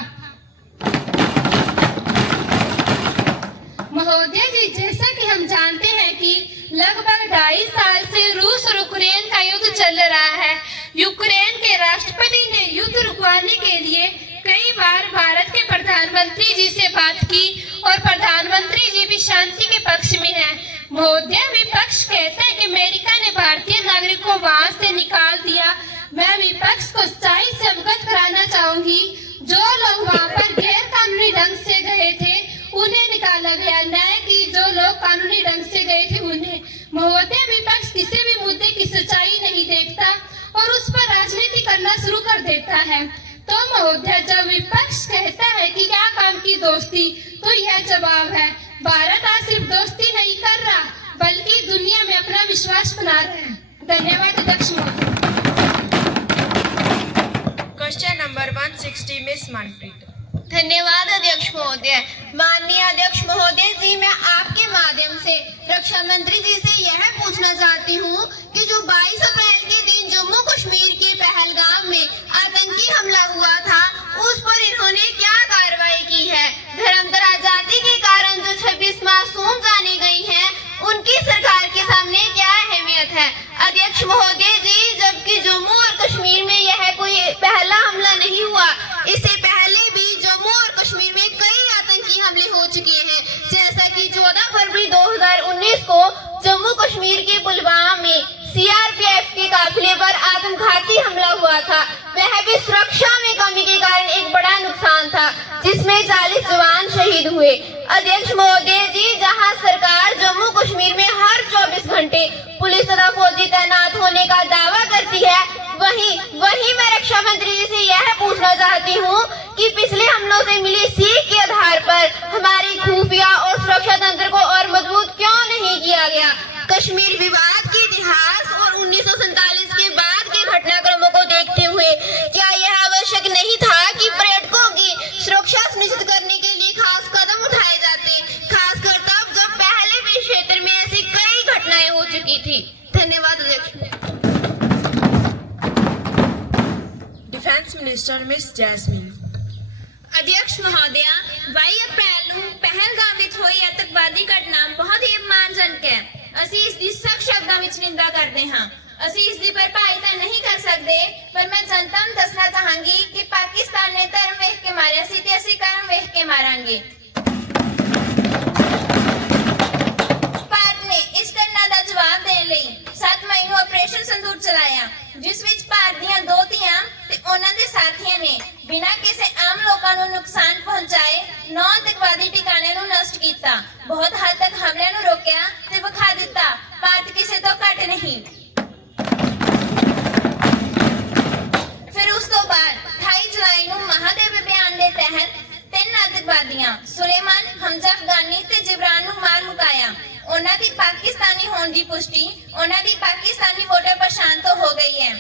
महोदय जी, जैसा कि हम जानते हैं कि लगभग 2.5 साल से रूस और यूक्रेन का युद्ध चल रहा है। यूक्रेन के राष्ट्रपति ने युद्ध रुकवाने के लिए कई बार भारत के प्रधानमंत्री जी से बात की और प्रधानमंत्री जी भी शांति के पक्ष में हैं। महोदय, विपक्ष कहता है कि अमेरिका ने भारतीय नागरिकों को वहां से निकाल दिया। मैं विपक्ष को सच्चाई से अवगत कराना चाहूंगी। जो लोग वहां पर गैर कानूनी ढंग से गए थे उन्हें निकाला गया, न कि जो लोग कानूनी ढंग से गए थे उन्हें। महोदय, विपक्ष किसी भी मुद्दे की सच्चाई नहीं देखता और उस पर राजनीति करना शुरू कर देता है। तो महोदय, जब विपक्ष कहता है कि क्या काम की दोस्ती, तो यह जवाब है, भारत आज सिर्फ दोस्ती नहीं कर रहा बल्कि दुनिया में अपना विश्वास बना रहा है। धन्यवाद अध्यक्ष महोदय। Question number 160, miss Manpreet. धन्यवाद अध्यक्ष महोदय। माननीय अध्यक्ष महोदय जी, मैं आपके माध्यम से रक्षा मंत्री जी से यह पूछना चाहती हूँ कि जो 22 अप्रैल के दिन जम्मू कश्मीर के पहलगाम में आतंकी हमला हुआ था, उस पर इन्होंने क्या कार्रवाई की है? धर्मांतरण जाति के कारण जो 26 मासूम जाने गई हैं, उनकी सरकार के सामने क्या अहमियत है? अध्यक्ष महोदय जी, जबकि जम्मू और कश्मीर में यह कोई पहला हमला नहीं हुआ, इससे पहले भी जम्मू और कश्मीर में कई आतंकी हमले हो चुके हैं। जैसा कि 14 फरवरी 2019 को जम्मू कश्मीर के पुलवामा में CRPF के काफिले पर आत्मघाती हमला हुआ था। वह भी सुरक्षा में कमी के कारण एक बड़ा नुकसान था, जिसमें 40 जवान शहीद हुए। अध्यक्ष महोदय जी, जहां सरकार जम्मू कश्मीर में हर 24 घंटे पुलिस तथा फौजी तैनात होने का दावा करती है, वहीं मैं रक्षा मंत्री जी से यह पूछना चाहती हूँ कि पिछले हमलों से मिली सीख के आधार पर हमारी खुफिया और सुरक्षा तंत्र को और मजबूत क्यों नहीं किया गया? कश्मीर विवाद के इतिहास और 1947 के बाद के घटनाक्रमों को देखते हुए क्या यह आवश्यक नहीं था कि पर्यटकों की सुरक्षा सुनिश्चित करने के लिए खास कदम उठाए जाते, खासकर तब जब पहले भी क्षेत्र में ऐसी कई घटनाएं हो चुकी थी? धन्यवाद अध्यक्ष। Defence minister miss jasmine. अध्यक्ष महोदया, 22 अप्रैल ਨੂੰ ਪਹਿਲਗਾਮ ਵਿੱਚ ਹੋਈ ਆਤੰਕਵਾਦੀ ਘਟਨਾ ਬਹੁਤ ਹੀ ਅਪਮਾਨਜਨਕ ਹੈ। ਅਸੀਂ ਇਸ ਦੀ ਸਖਤ ਸ਼ਬਦਾਂ ਵਿੱਚ ਨਿੰਦਾ ਕਰਦੇ ਹਾਂ। ਅਸੀਂ ਇਸ ਦੀ ਭਰਪਾਈ ਤਾਂ ਨਹੀਂ ਕਰ ਸਕਦੇ, ਪਰ ਮੈਂ ਜਨਤਾ ਨੂੰ ਦੱਸਣਾ ਚਾਹਾਂਗੀ ਕਿ ਪਾਕਿਸਤਾਨ ਨੇ ਧਰਮ ਵੇਖ ਕੇ ਮਾਰਿਆ ਸੀ ਤੇ ਅਸੀਂ ਕਰਮ ਵੇਖ ਕੇ ਮਾਰਾਂਗੇ। ਭਾਰਤ ਨੇ ਇਸ ਘਟਨਾ ਦਾ ਜਵਾਬ ਦੇਣ ਲਈ 7 ਮਈ ਨੂੰ ਆਪਰੇਸ਼ਨ ਸੰਦੂਰ ਚਲਾਇਆ, ਜਿਸ ਵਿੱਚ ਭਾਰਤ ਦੀਆਂ 2 ਧੀਆਂ ਤੇ ਉਹਨਾਂ ਦੇ ਸਾਥੀਆਂ ਨੇ ਬਿਨਾਂ ਕਿਸੇ ਆਮ ਲੋਕਾਂ ਨੂੰ ਨੁਕਸਾਨ ਪਹੁੰਚਾਏ 9 ਆਤੰਕਵਾਦੀ ਟਿਕਾਣਿਆਂ ਨੂੰ ਨਸ਼ਟ ਕੀਤਾ, ਬਹੁਤ ਹੱਦ ਤੱਕ ਹਮਲਿਆਂ ਨੂੰ ਰੋਕਿਆ ਤੇ ਵਿਖਾ ਦਿੱਤਾ ਭਾਰਤ ਕਿਸੇ ਤੋਂ ਘੱਟ ਨਹੀਂ। ਫਿਰ ਉਸ ਤੋਂ ਬਾਅਦ 28 ਜੁਲਾਈ ਨੂੰ ਮਹਾਦੇਵ ਅਭਿਆਨ ਦੇ ਤਹਿਤ 3 ਆਤੰਕਵਾਦੀਆਂ ਸੁਲੇਮਾਨ, ਹਮਜ਼ਾ ਅਫਗਾਨੀ ਤੇ ਜਿਬਰਾਨ ਨੂੰ ਮਾਰ ਮੁਕਾਇਆ। ਉਹਨਾਂ ਦੀ ਪਾਕਿਸਤਾਨੀ ਹੋਣ ਦੀ ਪੁਸ਼ਟੀ ਉਹਨਾਂ ਦੀ ਪਾਕਿਸਤਾਨੀ ਵੋਟਰ ਪਛਾਣ ਤੋਂ ਹੋ ਗਈ ਹੈ।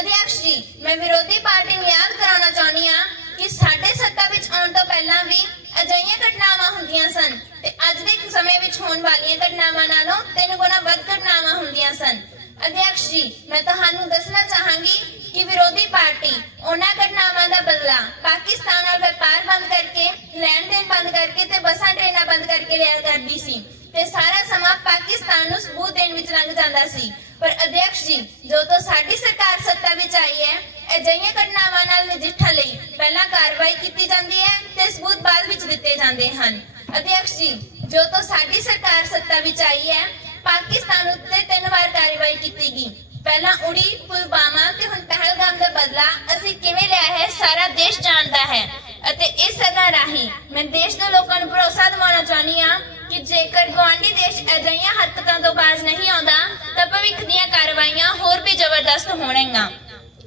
ਅਧਿਕਸ਼ ਜੀ, ਮੈਂ ਵਿਰੋਧੀ ਪਾਰਟੀ ਨੂੰ ਯਾਦ ਕਰਾਉਣਾ ਚਾਹੁੰਦੀ ਹਾਂ ਕਿ ਸਾਡੇ ਸੱਤਾ ਵਿੱਚ ਆਉਣ ਤੋਂ ਪਹਿਲਾਂ ਵੀ ਅਜਿਹੀਆਂ ਘਟਨਾਵਾਂ ਹੁੰਦੀਆਂ ਸਨ ਤੇ ਅੱਜ ਦੇ ਸਮੇਂ ਵਿੱਚ ਹੋਣ ਵਾਲੀਆਂ ਘਟਨਾਵਾਂ ਨਾਲੋਂ 3 ਗੁਣਾ ਵੱਧ ਘਟਨਾਵਾਂ ਹੁੰਦੀਆਂ ਸਨ। ਅਧਿਕਸ਼ ਜੀ, ਮੈਂ ਤੁਹਾਨੂੰ ਦੱਸਣਾ ਚਾਹਾਂਗੀ ਕਿ ਵਿਰੋਧੀ ਪਾਰਟੀ ਉਹਨਾਂ ਘਟਨਾਵਾਂ ਦਾ ਬਦਲਾ ਪਾਕਿਸਤਾਨ ਨਾਲ ਵਪਾਰ ਬੰਦ ਕਰਕੇ, ਲੈਣ ਦੇਣ ਬੰਦ ਕਰਕੇ ਤੇ ਬੱਸਾਂ ਟ੍ਰੇਨਾਂ ਬੰਦ ਕਰਕੇ ਲਿਆ ਕਰਦੀ ਸੀ ਤੇ ਸਾਰਾ ਸਮਾਂ ਪਾਕਿਸਤਾਨ ਨੂੰ ਸਬੂਤ ਦੇਣ ਵਿੱਚ ਲੰਘ ਜਾਂਦਾ ਸੀ। पर अध्यक्ष जी, जो तो साडी सरकार सत्ता विच आई है, अजिहियां घटनावां नाल नजिठण लई पहला कार्रवाई कीती जांदी है ते सबूत बाद विच दित्ते जांदे हन। अध्यक्ष जी, जो तो साडी सरकार सत्ता विच आई है, पाकिस्तान उत्ते 3 वार कार्रवाई कीती गई। पहला उड़ी, पुलवामा ते हुण पहलगाम दा बदला असीं किवें लिया है सारा देश जानदा है। ਅਤੇ ਇਸ ਸਦਾ ਰਾਹੀਂ ਮੈਂ ਦੇਸ਼ ਦੇ ਲੋਕਾਂ ਨੂੰ ਭਰੋਸਾ ਦਿਵਾਉਣਾ ਚਾਹੁੰਦੀ ਹਾਂ ਕਿ ਜੇਕਰ ਗੁਆਂਢੀ ਦੇਸ਼ ਅਜਿਹੀਆਂ ਹਰਕਤਾਂ ਤੋਂ ਬਾਜ਼ ਨਹੀਂ ਆਉਂਦਾ ਤਾਂ ਭਵਿੱਖ ਦੀਆਂ ਕਾਰਵਾਈਆਂ ਹੋਰ ਵੀ ਜ਼ਬਰਦਸਤ ਹੋਣਗੀਆਂ।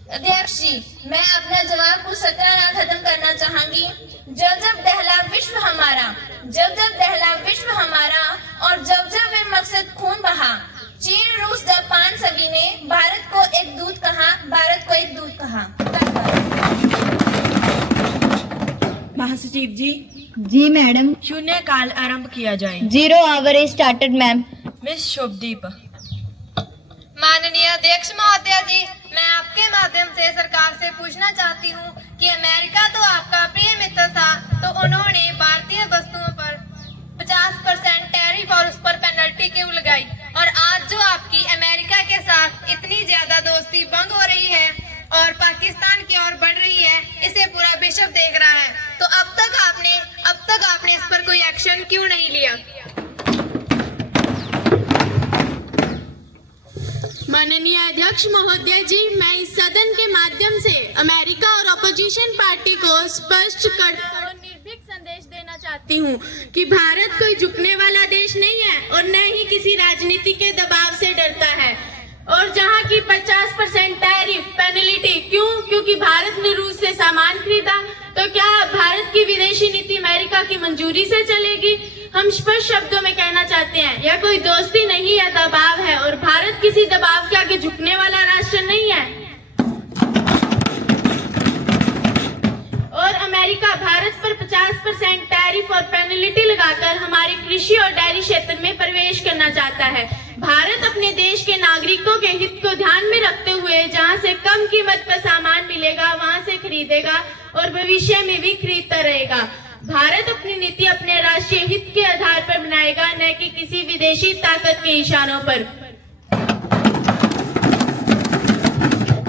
अध्यक्ष जी, मैं अपना जवाब कुछ 17 नाम खत्म करना चाहूंगी। जब जब दहला विश्व हमारा, जब जब दहला विश्व हमारा, और जब जब वे मकसद खून बहा। चीन, रूस, जापान सभी ने भारत को एक दूत कहा, भारत को एक दूत कहा। महासचिव जी, जी मैडम। शून्यकाल आरंभ किया जाए। 0 hour started ma'am. Miss Shubhdeep. माननीय अध्यक्ष महोदय जी, मैं आपके माध्यम से सरकार से पूछना चाहती हूँ कि अमेरिका तो आपका प्रिय मित्र था, तो उन्होंने भारतीय वस्तुओं पर 50% टैरिफ और उस पर पेनल्टी क्यों लगाई? और आज जो आपकी अमेरिका के साथ इतनी ज्यादा दोस्ती भंग हो रही है और पाकिस्तान की ओर बढ़ रही है, इसे पूरा विश्व देख रहा है, तो अब तक आपने इस पर कोई एक्शन क्यों नहीं लिया? माननीय अध्यक्ष महोदय जी, मैं इस सदन के माध्यम से अमेरिका और अपोजिशन पार्टी को स्पष्ट कर और निर्भीक संदेश देना चाहती हूँ कि भारत कोई झुकने वाला देश नहीं है और न ही किसी राजनीति के दबाव से डरता है। और जहाँ की 50% टैरिफ पेनल्टी क्यों? क्योंकि भारत ने रूस से सामान खरीदा, तो क्या भारत की विदेशी नीति अमेरिका की मंजूरी से चलेगी? हम स्पष्ट शब्दों में कहना चाहते हैं, यह कोई दोस्ती नहीं है, दबाव है, और भारत किसी दबाव के आगे झुकने वाला राष्ट्र नहीं है। और अमेरिका भारत पर 50% टैरिफ और पेनल्टी लगाकर हमारे कृषि और डेयरी क्षेत्र में प्रवेश करना चाहता है। भारत अपने देश के नागरिकों के हित को ध्यान में रखते हुए जहां से कम कीमत पर सामान मिलेगा वहां से खरीदेगा और भविष्य में भी खरीदता रहेगा। भारत अपनी नीति अपने राष्ट्रीय हित के आधार पर बनाएगा, न कि किसी विदेशी ताकत के इशारों पर।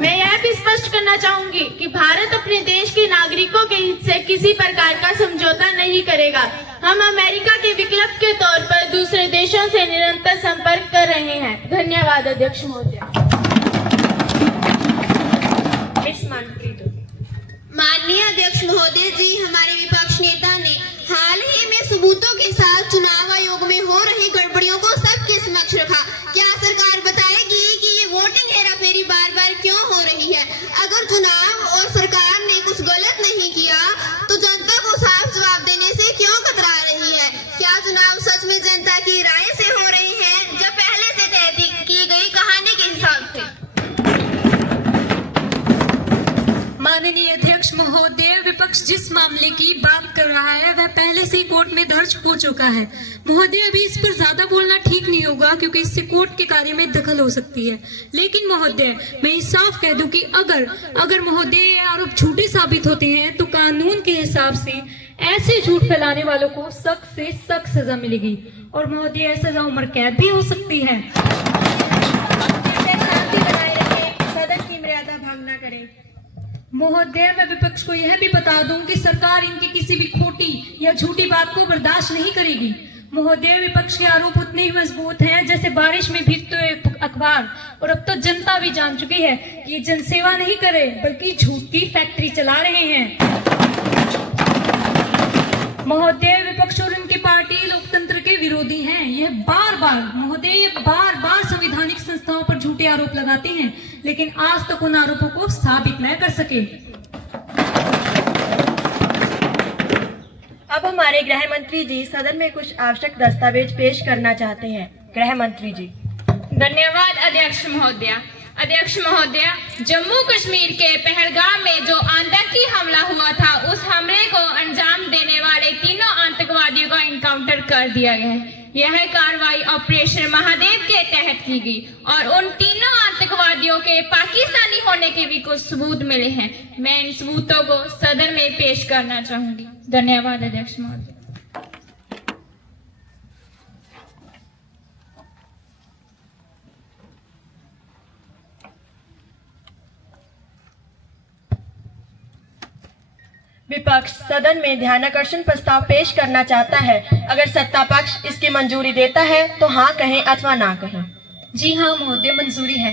मैं यह भी स्पष्ट करना चाहूंगी कि भारत अपने देश के नागरिकों के हित से किसी प्रकार का समझौता नहीं करेगा। हम अमेरिका के विकल्प के तौर पर दूसरे देशों से निरंतर संपर्क कर रहे हैं। धन्यवाद अध्यक्ष महोदय। माननीय अध्यक्ष महोदय जी, हमारे विपक्ष नेता ने हाल ही में सबूतों के साथ चुनाव आयोग में हो रही गड़बड़ियों को सबके समक्ष रखा। क्या सरकार बताएगी कि ये वोटिंग हेराफेरी बार बार क्यों हो रही है? अगर चुनाव और सरकार ने कुछ गलत नहीं किया तो जनता को साफ जवाब देने से क्यों कतरा रही है? क्या चुनाव सच में जनता की राय से हो रही है, जब पहले से तय की गई कहानी के हिसाब से? माननीय अध्यक्ष महोदय, विपक्ष जिस मामले की बात कर रहा है वह पहले से ही कोर्ट में दर्ज हो चुका है। महोदय, अभी इस पर ज्यादा बोलना ठीक नहीं होगा क्योंकि इससे कोर्ट के कार्य में दखल हो सकती है। लेकिन महोदय, मैं ये साफ कह दूं कि अगर महोदय ये आरोप झूठे साबित होते हैं तो कानून के हिसाब से ऐसे झूठ फैलाने वालों को सख्त से सख्त सजा मिलेगी और महोदय सजा उम्र कैद भी हो सकती है। शांति बनाए रखें, सदन की मर्यादा भंग न करें। महोदय, मैं विपक्ष को यह भी बता दूं कि सरकार इनकी किसी भी खोटी या झूठी बात को बर्दाश्त नहीं करेगी। महोदय, विपक्ष के आरोप उतने ही मजबूत हैं जैसे बारिश में भीगते हुए अखबार, और अब तो जनता भी जान चुकी है कि ये जनसेवा नहीं कर रहे बल्कि झूठ की फैक्ट्री चला रहे हैं। महोदय, विपक्ष और उनकी पार्टी लोकतंत्र के विरोधी हैं। ये बार बार संवैधानिक संस्थाओं पर झूठे आरोप लगाते हैं, लेकिन आज तक उन आरोपों को साबित न कर सके। अब हमारे गृह मंत्री जी सदन में कुछ आवश्यक दस्तावेज पेश करना चाहते हैं। गृह मंत्री जी। धन्यवाद अध्यक्ष महोदय। अध्यक्ष महोदय, जम्मू कश्मीर के पहलगाम में जो आतंकी हमला हुआ था, उस हमले को अंजाम देने वाले तीनों आतंकवादियों का इनकाउंटर कर दिया गया है। यह कार्रवाई ऑपरेशन महादेव के तहत की गई और उन तीनों आतंकवादियों के पाकिस्तानी होने के भी कुछ सबूत मिले हैं। मैं इन सबूतों को सदन में पेश करना चाहूंगी। धन्यवाद अध्यक्ष महोदय। विपक्ष सदन में ध्यानाकर्षण प्रस्ताव पेश करना चाहता है। अगर सत्ता पक्ष इसकी मंजूरी देता है तो हाँ कहें अथवा ना कहें। जी हाँ महोदय, मंजूरी है।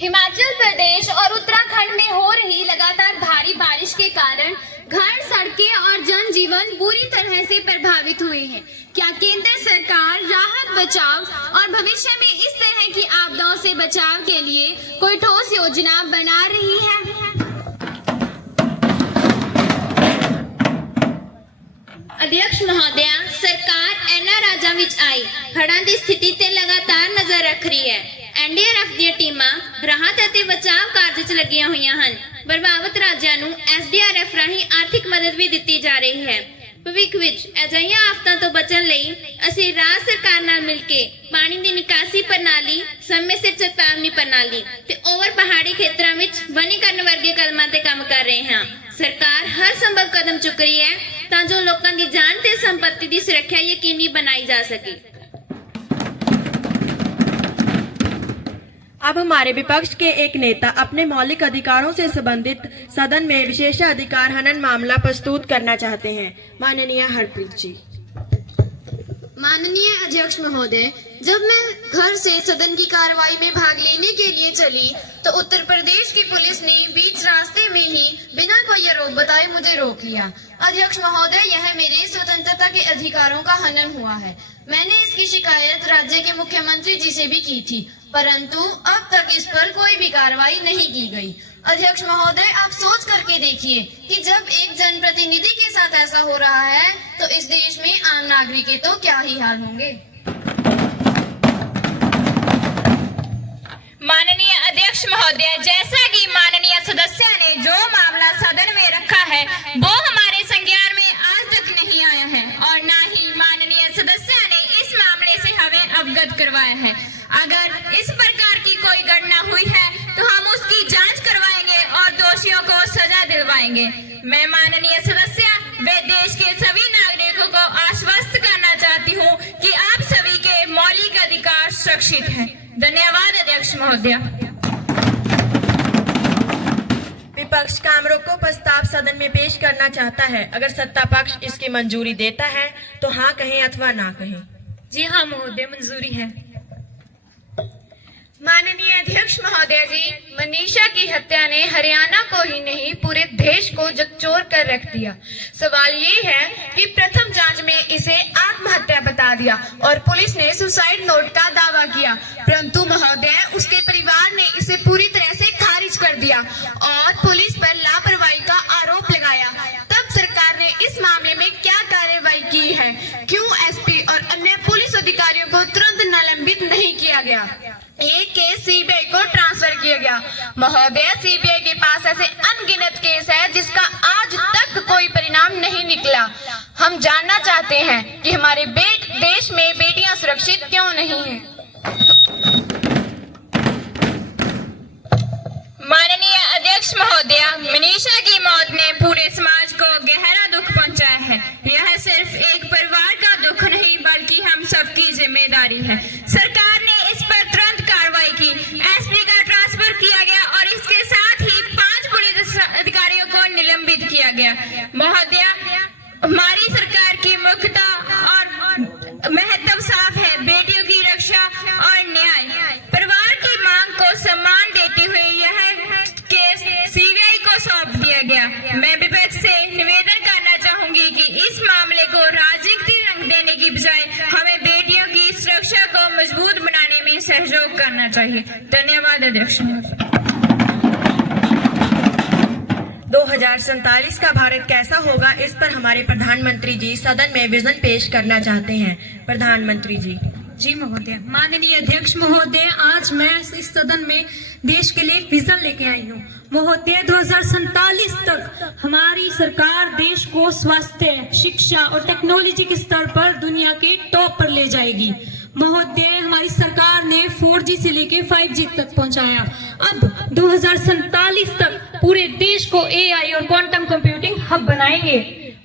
हिमाचल प्रदेश और उत्तराखंड में हो रही लगातार भारी बारिश के कारण घर, सड़कें और जनजीवन बुरी तरह से प्रभावित हुए हैं। क्या केंद्र सरकार राहत, बचाव और भविष्य में इस तरह की आपदाओं से बचाव के लिए कोई ठोस योजना बना रही है? अध्यक्ष महोदय, सरकार एना राज्यों विच आई हड़ां दी स्थिति ते लगातार नजर रख रही है। एनडीआरएफ ਦੀਆਂ ਟੀਮਾਂ ਰਾਹਤ ਅਤੇ ਬਚਾਅ ਕਾਰਜ 'ਚ ਲੱਗੀਆਂ ਹੋਈਆਂ ਹਨ। ਪ੍ਰਭਾਵਿਤ ਰਾਜਾਂ ਨੂੰ ਐਸਡੀਆਰਐਫ ਰਾਹੀਂ ਆਰਥਿਕ ਮਦਦ ਵੀ ਦਿੱਤੀ ਜਾ ਰਹੀ ਹੈ। ਭਵਿੱਖ ਵਿੱਚ ਅਜਿਹੀਆਂ ਆਫਤਾਂ ਤੋਂ ਬਚਣ ਲਈ ਅਸੀਂ ਰਾਜ ਸਰਕਾਰ ਨਾਲ ਮਿਲ ਕੇ ਪਾਣੀ ਦੀ ਨਿਕਾਸੀ ਪ੍ਰਣਾਲੀ, ਸਮੇਂ ਸਿਰ ਚੇਤਾਵਨੀ ਪ੍ਰਣਾਲੀ ਤੇ ਓਵਰ ਪਹਾੜੀ ਖੇਤਰਾਂ ਵਿੱਚ ਵਨੀਕਰਨ ਵਰਗੇ ਕਦਮਾਂ ਤੇ ਕੰਮ ਕਰ ਰਹੇ ਹਾਂ। ਸਰਕਾਰ ਹਰ ਸੰਭਵ ਕਦਮ ਚੁੱਕ ਰਹੀ ਹੈ ਤਾਂ ਜੋ ਲੋਕਾਂ ਦੀ ਜਾਨ ਤੇ ਸੰਪत्ति ਦੀ ਸੁਰੱਖਿਆ ਯਕੀਨੀ ਬਣਾਈ ਜਾ ਸਕੇ। अब हमारे विपक्ष के एक नेता अपने मौलिक अधिकारों से संबंधित सदन में विशेषाधिकार हनन मामला प्रस्तुत करना चाहते हैं। माननीय हरप्रीत जी। माननीय अध्यक्ष महोदय, जब मैं घर से सदन की कार्रवाई में भाग लेने के लिए चली तो उत्तर प्रदेश की पुलिस ने बीच रास्ते में ही बिना कोई आरोप बताए मुझे रोक लिया। अध्यक्ष महोदय, यह मेरे स्वतंत्रता के अधिकारों का हनन हुआ है। मैंने इसकी शिकायत राज्य के मुख्यमंत्री जी से भी की थी, परंतु अब तक इस पर कोई भी कार्रवाई नहीं की गई। अध्यक्ष महोदय, आप सोच करके देखिए कि जब एक जनप्रतिनिधि के साथ ऐसा हो रहा है तो इस देश में आम नागरिक के तो क्या ही हाल होंगे। माननीय अध्यक्ष महोदय, जैसा कि माननीय सदस्य ने जो मामला सदन में रखा है वो हमारे संज्ञान में आज तक नहीं आया है और न ही माननीय सदस्य ने इस मामले से हमें अवगत करवाया है। अगर इस प्रकार की कोई घटना हुई है तो हम उसकी जांच करवाएंगे और दोषियों को सजा दिलवाएंगे। मैं माननीय सदस्य व देश के सभी नागरिकों को आश्वस्त करना चाहती हूँ कि आप सभी के मौलिक अधिकार सुरक्षित हैं। धन्यवाद अध्यक्ष महोदय। विपक्ष काम रोको प्रस्ताव सदन में पेश करना चाहता है। अगर सत्ता पक्ष इसकी मंजूरी देता है तो हाँ कहें अथवा ना कहें। जी हाँ महोदय, मंजूरी है। माननीय अध्यक्ष महोदय जी, मनीषा की हत्या ने हरियाणा को ही नहीं पूरे देश को झकझोर कर रख दिया। सवाल ये है कि प्रथम जांच में इसे आत्महत्या बता दिया और पुलिस ने सुसाइड नोट का दावा किया, परंतु महोदय उसके परिवार ने इसे पूरी तरह से खारिज कर दिया और पुलिस पर लापरवाही का आरोप लगाया। तब सरकार ने इस मामले में क्या कार्रवाई की है? क्यों एसपी और अन्य पुलिस अधिकारियों को तुरंत निलंबित नहीं किया गया? एक केस सीबीआई को ट्रांसफर किया गया। महोदय, सीबीआई के पास ऐसे अनगिनत केस है जिसका आज तक कोई परिणाम नहीं निकला। हम जानना चाहते हैं कि हमारे देश में बेटियां सुरक्षित क्यों नहीं हैं। माननीय अध्यक्ष महोदय, मनीषा की मौत ने पूरे समाज को गहरा दुख पहुंचाया है। यह सिर्फ एक परिवार का दुख नहीं बल्कि हम सबकी जिम्मेदारी है। सरकार ने इस पर तुरंत कार्रवाई की, एसपी का ट्रांसफर किया गया और इसके साथ ही 5 पुलिस अधिकारियों को निलंबित किया गया। महोदय, हमारी सरकार की मुख्यता और महत्व साफ है, बेटियों की रक्षा और न्याय। परिवार की मांग को सम्मान देते हुए यह केस सीबीआई को सौंप दिया गया। मैं विपक्ष से निवेदन करना चाहूंगी कि इस मामले को राजनीतिक रंग देने की बजाय हमें बेटियों की सुरक्षा को मजबूत बनाने में सहयोग करना चाहिए। धन्यवाद अध्यक्ष। 2047 का भारत कैसा होगा, इस पर हमारे प्रधानमंत्री जी सदन में विजन पेश करना चाहते हैं। प्रधानमंत्री जी। जी महोदय। माननीय अध्यक्ष महोदय, आज मैं इस सदन में देश के लिए एक विजन लेके आई हूँ। महोदय, 2047 तक हमारी सरकार देश को स्वास्थ्य, शिक्षा और टेक्नोलॉजी के स्तर पर दुनिया के टॉप पर ले जाएगी। महोदय, हमारी सरकार ने 4G से लेके 5G तक पहुंचाया। अब 2047 तक पूरे देश को AI और क्वांटम कंप्यूटिंग हब बनाएंगे।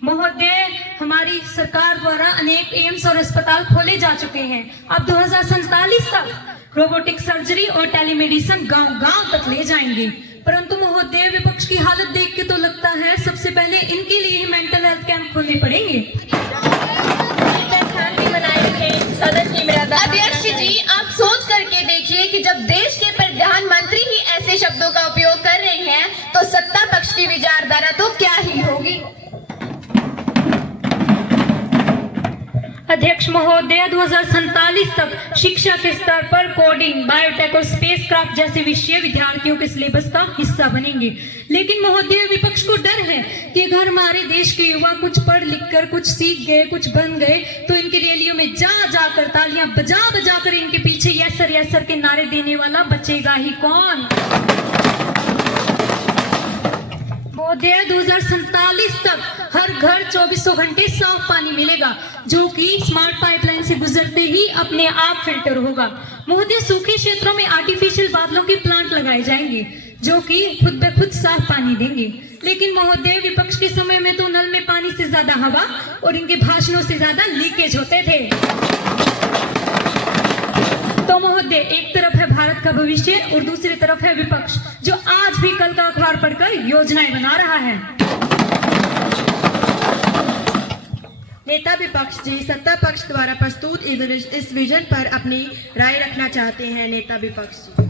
महोदय, हमारी सरकार द्वारा अनेक एम्स और अस्पताल खोले जा चुके हैं। अब 2047 तक रोबोटिक सर्जरी और टेलीमेडिसिन गांव-गांव तक ले जाएंगे। परंतु महोदय, विपक्ष विपक्ष की हालत देख के तो लगता है सबसे पहले इनके लिए ही मेंटल हेल्थ कैंप खोलने पड़ेंगे। अध्यक्ष जी, आप सोच करके देखिए कि जब देश के प्रधानमंत्री ही ऐसे शब्दों का उपयोग कर रहे हैं तो सत्ता पक्ष की विचारधारा तो क्या ही होगी। अध्यक्ष महोदय, 2047 तक शिक्षा के स्तर पर कोडिंग, बायोटेक और स्पेसक्राफ्ट जैसे विषय विद्यार्थियों के सिलेबस का हिस्सा बनेंगे। लेकिन महोदय, विपक्ष को डर है कि अगर हमारे देश के युवा कुछ पढ़ लिख कर कुछ सीख गए, कुछ बन गए, तो इनकी रैलियों में जा कर तालियां बजा बजा कर इनके पीछे यस सर के नारे देने वाला बचेगा ही कौन। महोदय, 2047 तक हर घर 2400 घंटे साफ पानी मिलेगा, जो कि स्मार्ट पाइपलाइन से गुजरते ही अपने आप फिल्टर होगा। महोदय, सूखे क्षेत्रों में आर्टिफिशियल बादलों के प्लांट लगाए जाएंगे, जो कि खुद ब खुद साफ पानी देंगे। लेकिन महोदय, विपक्ष के समय में तो नल में पानी से ज्यादा हवा और इनके भाषणों से ज्यादा लीकेज होते थे। तो महोदय, एक तरफ है भारत का भविष्य और दूसरी तरफ है विपक्ष, जो आज भी कल का अखबार पढ़कर योजनाएं बना रहा है। नेता विपक्ष जी सत्ता पक्ष द्वारा प्रस्तुत इस विजन पर अपनी राय रखना चाहते हैं। नेता विपक्ष जी।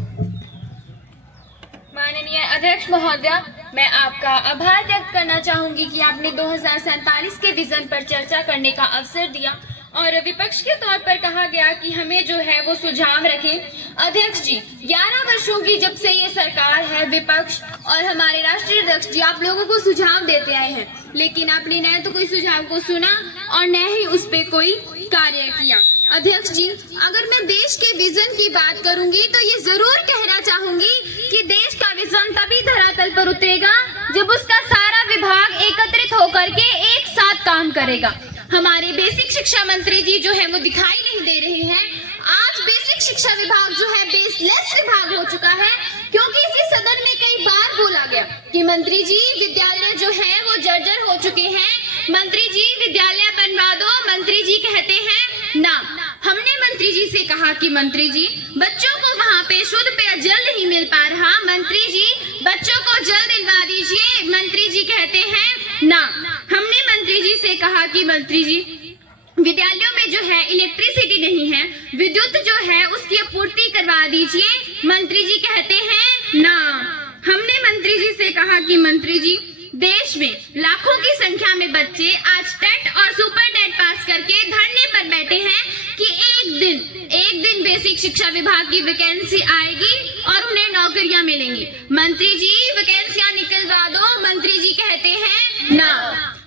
माननीय अध्यक्ष महोदय, मैं आपका आभार व्यक्त करना चाहूंगी कि आपने 2047 के विजन पर चर्चा करने का अवसर दिया और विपक्ष के तौर पर कहा गया कि हमें जो है वो सुझाव रखें। अध्यक्ष जी, 11 वर्षों की जब से ये सरकार है, विपक्ष और हमारे राष्ट्रीय अध्यक्ष जी आप लोगों को सुझाव देते आए हैं, लेकिन आपने न तो कोई सुझाव को सुना और न ही उस पे कोई कार्य किया। अध्यक्ष जी, अगर मैं देश के विजन की बात करूंगी तो ये जरूर कहना चाहूंगी कि देश का विजन तभी धरातल पर उतरेगा जब उसका सारा विभाग एकत्रित होकर के एक साथ काम करेगा। हमारे बेसिक शिक्षा मंत्री जी जो है वो दिखाई नहीं दे रहे हैं। आज बेसिक शिक्षा विभाग जो है बेसलेस विभाग हो चुका है, क्योंकि इसी सदन में कई बार बोला गया कि मंत्री जी विद्यालय जो है वो जर्जर हो चुके हैं, मंत्री जी विद्यालय बनवा दो। मंत्री जी कहते हैं ना। हमने मंत्री जी से कहा कि मंत्री जी बच्चों को वहाँ पे शुद्ध पेयजल नहीं मिल पा रहा, मंत्री जी बच्चों को जल दिलवा दीजिए। मंत्री जी कहते हैं ना। हमने मंत्री जी से कहा कि मंत्री जी विद्यालयों में जो है इलेक्ट्रिसिटी नहीं है, विद्युत जो है उसकी आपूर्ति करवा दीजिए। मंत्री जी कहते हैं ना। हमने मंत्री जी से कहा कि मंत्री जी देश में लाखों की संख्या में बच्चे आज टेट और सुपर टेट पास करके धरने पर बैठे हैं कि एक दिन बेसिक शिक्षा विभाग की वैकेंसी आएगी और उन्हें नौकरियां मिलेंगी। मंत्री जी वैकेंसियां निकलवा दो। मंत्री जी कहते हैं ना।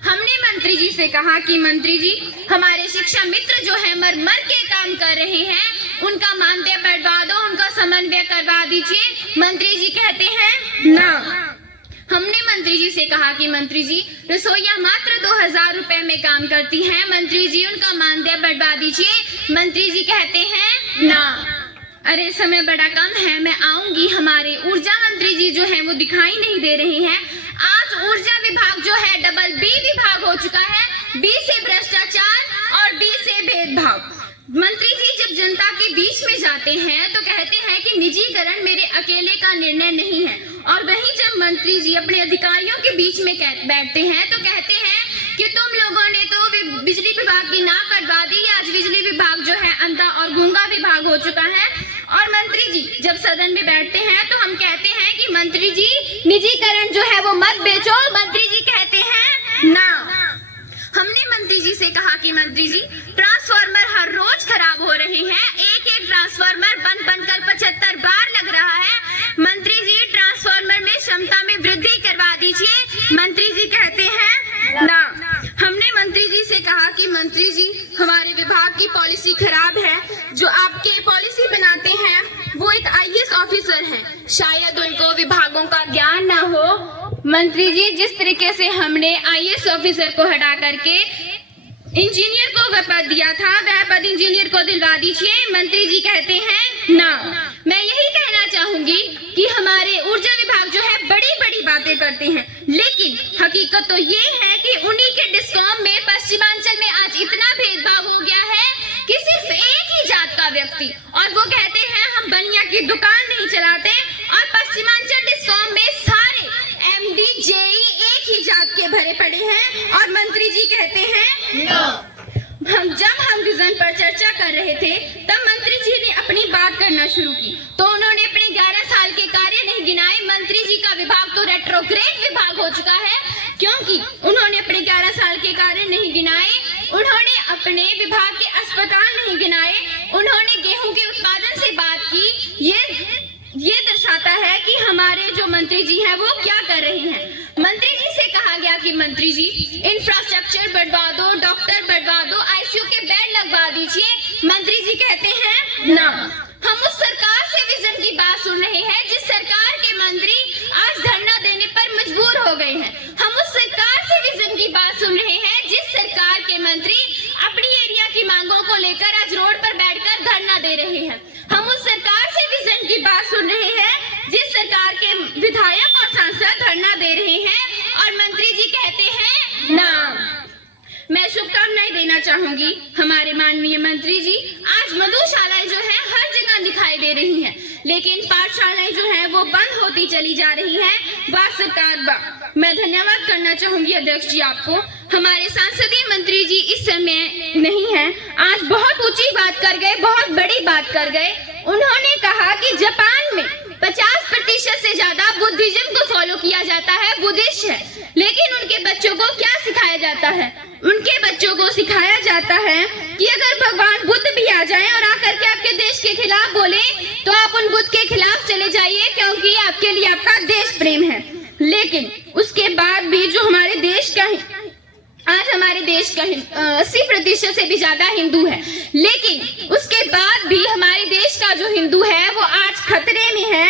हमने मंत्री जी से कहा कि मंत्री जी हमारे शिक्षा मित्र जो है मर के काम कर रहे हैं, उनका मानदेय बढ़वा दो, उनका समन्वय करवा दीजिए। मंत्री जी कहते हैं ना। हमने मंत्री जी से कहा कि मंत्री जी रसोइया मात्र 2000 रुपए में काम करती हैं, मंत्री जी उनका मानदेय बढ़वा दीजिए। मंत्री जी कहते हैं ना। अरे समय बड़ा कम है, मैं आऊंगी। हमारे ऊर्जा मंत्री जी जो है वो दिखाई नहीं दे रहे हैं। आज ऊर्जा विभाग जो है डबल बी विभाग हो चुका है, बी से भ्रष्टाचार और बी से भेदभाव। मंत्री जी जब जनता के बीच में जाते हैं तो कहते हैं कि निजीकरण मेरे अकेले का निर्णय नहीं है, और वहीं जब मंत्री जी अपने अधिकारियों के बीच में बैठते हैं तो कहते हैं कि तुम लोगों ने तो बिजली विभाग की नाक कटवा दी। आज बिजली विभाग जो है अंधा और गूंगा विभाग हो चुका है। और मंत्री जी जब सदन में बैठते हैं तो हम कहते हैं कि मंत्री जी निजीकरण जो है वो मत बेचो। मंत्री जी कहते हैं ना। हमने मंत्री जी से कहा कि मंत्री जी ट्रांसफार्मर हर रोज खराब हो रहे हैं, एक ट्रांसफार्मर बन कर 75 बार लग रहा है। मंत्री जी ट्रांसफार्मर में क्षमता में वृद्धि करवा दीजिए। मंत्री जी कहते हैं ना। हमने मंत्री जी से कहा कि मंत्री जी हमारे विभाग की पॉलिसी खराब है। जो आपके पॉलिसी बनाते हैं वो एक IAS ऑफिसर हैं, शायद उनको विभागों का ज्ञान ना हो। मंत्री जी जिस तरीके से हमने IAS ऑफिसर को हटा करके इंजीनियर को वह पद दिया था, वह पद इंजीनियर को दिलवा दीजिए। मंत्री जी कहते हैं ना। मैं यही कहना चाहूंगी कि हमारे ऊर्जा विभाग जो है बड़ी बड़ी बातें करते हैं, लेकिन हकीकत तो ये है कि उन्हीं के डिस्कॉम में पश्चिमांचल में आज इतना भेदभाव हो गया है कि सिर्फ एक ही जात का व्यक्ति, और वो कहते हैं हम बनिया की दुकान नहीं चलाते, और पश्चिमांचल डिस्कॉम में सारे MD पड़े हैं और मंत्री जी कहते हैं जब हम विजन पर चर्चा कर रहे थे तब मंत्री जी ने अपनी बात करना शुरू की तो उन्होंने अपने 11 साल के कार्य नहीं गिनाए। मंत्री जी का विभाग तो रेट्रोग्रेड विभाग हो चुका है क्योंकि उन्होंने अपने 11 साल के कार्य नहीं गिनाए, उन्होंने अपने विभाग के अस्पताल नहीं गिनाए, उन्होंने गेहूं के उत्पादन से बात की। ये दर्शाता है कि हमारे जो मंत्री जी हैं वो क्या कर रहे हैं। मंत्री जी से कहा गया कि मंत्री जी इंफ्रास्ट्रक्चर बढ़वा दो, डॉक्टर बढ़वा दो, आईसीयू के बेड लगवा दीजिए। मंत्री जी कहते हैं ना, हम उस सरकार से विजन की बात सुन रहे हैं जिस सरकार के मंत्री आज धरना देने पर मजबूर हो गए हैं। हम उस सरकार से विजन की बात सुन रहे हैं जिस सरकार के मंत्री अपनी एरिया की मांगों को लेकर आज रोड पर बैठकर धरना दे रहे हैं। हम उस सरकार से विजन की बात सुन रहे हैं जिस सरकार के विधायक और सांसद धरना दे रहे हैं और मंत्री जी कहते हैं ना। मैं शुभकामनाएं देना चाहूंगी हमारे माननीय मंत्री जी। आज मधुशालाएं जो है हर जगह दिखाई दे रही हैं, लेकिन पाठशालाएं जो हैं वो बंद होती चली जा रही हैं। वाह सरकार वाह। मैं धन्यवाद करना चाहूंगी अध्यक्ष जी आपको। हमारे सांसदीय मंत्री जी इस समय नहीं है, आज बहुत ऊंची बात कर गए, बहुत बड़ी बात कर गए। उन्होंने कहा कि जापान में 50% से ज्यादा बुद्धिज्म को फॉलो किया जाता है, बुद्धिस्ट है, लेकिन उनके बच्चों को क्या सिखाया जाता है? उनके बच्चों को सिखाया जाता है कि अगर भगवान बुद्ध भी आ जाएं और आकर के आपके देश के खिलाफ बोले तो आप उन बुद्ध के खिलाफ चले जाइए क्योंकि आपके लिए आपका देश प्रेम है। लेकिन उसके बाद भी जो हमारे देश का आज हमारे देश का 80% से भी ज्यादा हिंदू है, लेकिन उसके बाद भी हमारे देश का जो हिंदू है वो आज खतरे में है।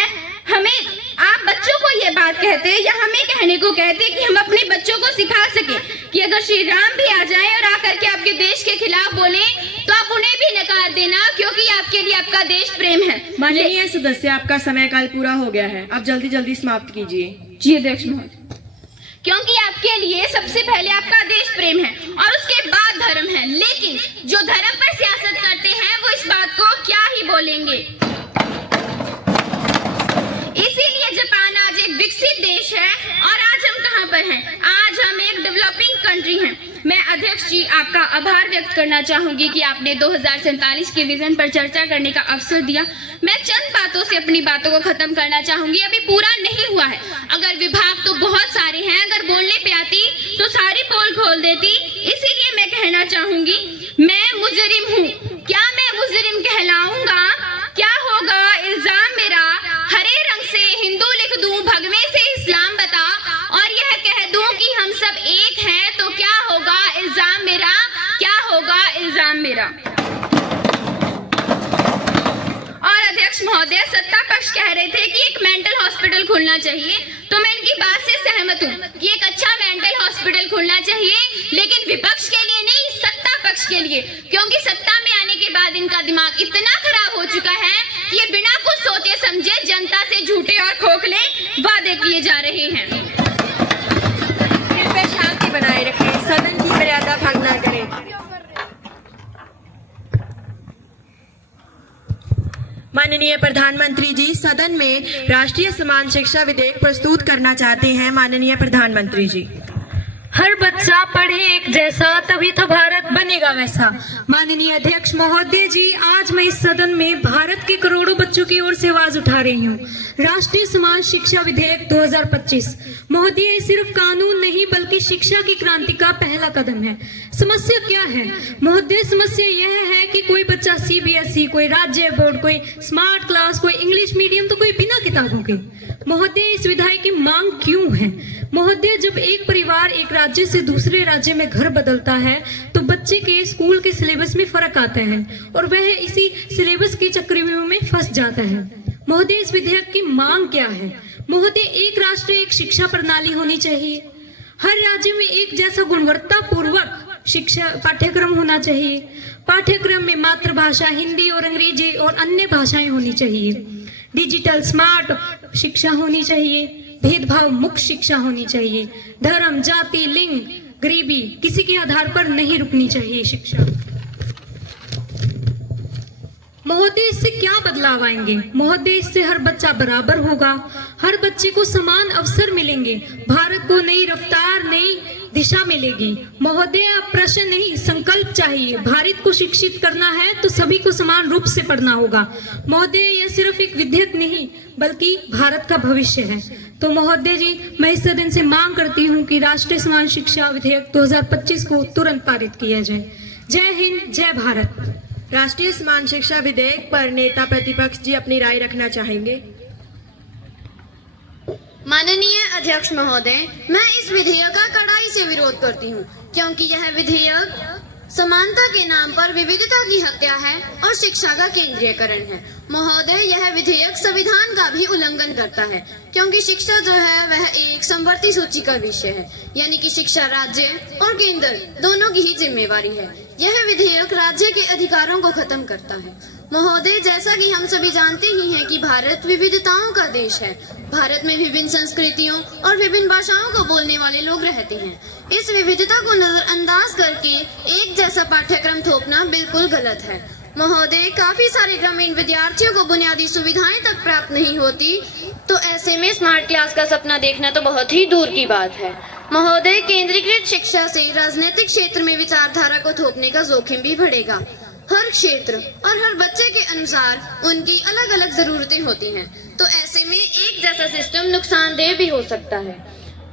हमें आप बच्चों को ये बात कहते या हमें कहने को कहते कि हम अपने बच्चों को सिखा सके कि अगर श्री राम भी आ जाए और आकर के आपके देश के खिलाफ बोले तो आप उन्हें भी नकार देना क्योंकि आपके लिए आपका देश प्रेम है। माननीय सदस्य, आपका समय काल पूरा हो गया है, आप जल्दी जल्दी समाप्त कीजिए। जी अध्यक्ष महोदय। क्योंकि आपके लिए सबसे पहले आपका देश प्रेम है और उसके बाद धर्म है, लेकिन जो धर्म पर सियासत करते हैं वो इस बात को क्या ही बोलेंगे। इसीलिए जापान आज एक विकसित देश है और आज हम कहां पर हैं? आज हम एक डेवलपिंग कंट्री हैं। मैं अध्यक्ष जी आपका आभार व्यक्त करना चाहूंगी कि आपने 2047 के विजन पर चर्चा करने का अवसर दिया। मैं चंद बातों से अपनी बातों को खत्म करना चाहूंगी, अभी पूरा नहीं हुआ है। अगर विभाग तो बहुत सारे हैं, अगर बोलने पे आती तो सारी पोल खोल देती। इसीलिए मैं कहना चाहूंगी मैं मुजरिम हूँ, क्या मैं मुजरिम कहलाऊंगा? क्या होगा इल्जाम मेरा? हरे रंग से हिंदू लिख दूं, भगवे से इस्लाम बता और यह कह दूं कि हम सब एक हैं तो क्या होगा इल्जाम मेरा? क्या होगा इल्जाम मेरा? और अध्यक्ष महोदय, सत्ता पक्ष कह रहे थे कि एक मेंटल हॉस्पिटल खुलना चाहिए, तो मैं इनकी बात से सहमत हूँ कि एक अच्छा मेंटल हॉस्पिटल खुलना चाहिए, लेकिन विपक्ष के लिए नहीं, सत्ता पक्ष के लिए, क्योंकि सत्ता में आने के बाद इनका दिमाग इतना खराब हो चुका है कि ये बिना कुछ सोचे समझे जनता से झूठे और खोखले वादे किए जा रहे हैं। कृपया शांति बनाए रखें, सदन की मर्यादा भंग न करें। माननीय प्रधानमंत्री जी सदन में राष्ट्रीय समान शिक्षा विधेयक प्रस्तुत करना चाहते हैं। माननीय प्रधानमंत्री जी। हर बच्चा पढ़े एक जैसा तभी तो भारत बनेगा वैसा। माननीय अध्यक्ष महोदय जी, आज मैं इस सदन में भारत के करोड़ों बच्चों की ओर से आवाज उठा रही हूँ। राष्ट्रीय समान शिक्षा विधेयक 2025 महोदय सिर्फ कानून नहीं बल्कि शिक्षा की क्रांति का पहला कदम है। समस्या क्या है महोदय? समस्या यह है कि कोई बच्चा CBSE, कोई राज्य बोर्ड, कोई स्मार्ट क्लास, कोई इंग्लिश मीडियम, तो कोई बिना किताबों के। महोदय इस विधेयक की मांग क्यों है? महोदय, जब एक परिवार एक राज्य से दूसरे राज्य में घर बदलता है तो बच्चे के स्कूल के सिलेबस में फर्क आता है और वह इसी सिलेबस के चक्रव्यूह में फंस जाता है। महोदय इस विधेयक की मांग क्या है? महोदय, एक राष्ट्र एक शिक्षा प्रणाली होनी चाहिए। हर राज्य में एक जैसा गुणवत्ता पूर्वक शिक्षा पाठ्यक्रम होना चाहिए। पाठ्यक्रम में मातृभाषा हिंदी और अंग्रेजी और अन्य भाषाएं होनी चाहिए। डिजिटल स्मार्ट शिक्षा होनी चाहिए। भेदभाव मुक्त शिक्षा होनी चाहिए। धर्म, जाति, लिंग, गरीबी किसी के आधार पर नहीं रुकनी चाहिए शिक्षा। महोदय, इससे क्या बदलाव आएंगे? महोदय, इससे हर बच्चा बराबर होगा, हर बच्चे को समान अवसर मिलेंगे, भारत को नई रफ्तार, नई दिशा मिलेगी। महोदय, अब प्रश्न नहीं संकल्प चाहिए। भारत को शिक्षित करना है तो सभी को समान रूप से पढ़ना होगा। महोदय, यह सिर्फ एक विधेयक नहीं बल्कि भारत का भविष्य है। तो महोदय जी, मैं इस सदन से मांग करती हूँ कि राष्ट्रीय समान शिक्षा विधेयक 2025 को तुरंत पारित किया जाए। जय हिंद, जय भारत। राष्ट्रीय समान शिक्षा विधेयक पर नेता प्रतिपक्ष जी अपनी राय रखना चाहेंगे। माननीय अध्यक्ष महोदय, मैं इस विधेयक का कड़ाई से विरोध करती हूँ, क्योंकि यह विधेयक समानता के नाम पर विविधता की हत्या है और शिक्षा का केंद्रीयकरण है। महोदय, यह विधेयक संविधान का भी उल्लंघन करता है, क्योंकि शिक्षा जो है वह एक समवर्ती सूची का विषय है, यानी कि शिक्षा राज्य और केंद्र दोनों की ही जिम्मेवारी है। यह विधेयक राज्य के अधिकारों को खत्म करता है। महोदय, जैसा कि हम सभी जानते ही हैं कि भारत विविधताओं का देश है। भारत में विभिन्न संस्कृतियों और विभिन्न भाषाओं को बोलने वाले लोग रहते हैं। इस विविधता को नजरअंदाज करके एक जैसा पाठ्यक्रम थोपना बिल्कुल गलत है। महोदय, काफी सारे ग्रामीण विद्यार्थियों को बुनियादी सुविधाएं तक प्राप्त नहीं होती, तो ऐसे में स्मार्ट क्लास का सपना देखना तो बहुत ही दूर की बात है। महोदय, केंद्रीकृत शिक्षा से राजनीतिक क्षेत्र में विचारधारा को थोपने का जोखिम भी बढ़ेगा। हर क्षेत्र और हर बच्चे के अनुसार उनकी अलग अलग जरूरतें होती हैं, तो ऐसे में एक जैसा सिस्टम नुकसानदेह भी हो सकता है।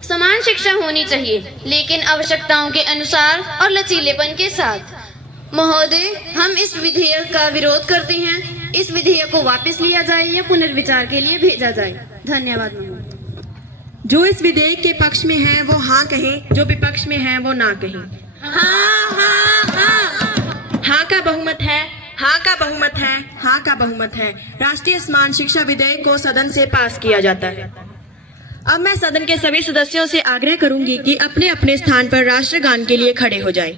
समान शिक्षा होनी चाहिए, लेकिन आवश्यकताओं के अनुसार और लचीलेपन के साथ। महोदय, हम इस विधेयक का विरोध करते हैं। इस विधेयक को वापस लिया जाए या पुनर्विचार के लिए भेजा जाए। धन्यवाद महोदय। जो इस विधेयक के पक्ष में है वो हाँ कहें, जो विपक्ष में है वो ना कहें। हाँ का बहुमत है, हाँ का बहुमत है, हाँ का बहुमत है। राष्ट्रीय समान शिक्षा विधेयक को सदन से पास किया जाता है। अब मैं सदन के सभी सदस्यों से आग्रह करूंगी कि अपने अपने स्थान पर राष्ट्रगान के लिए खड़े हो जाएं।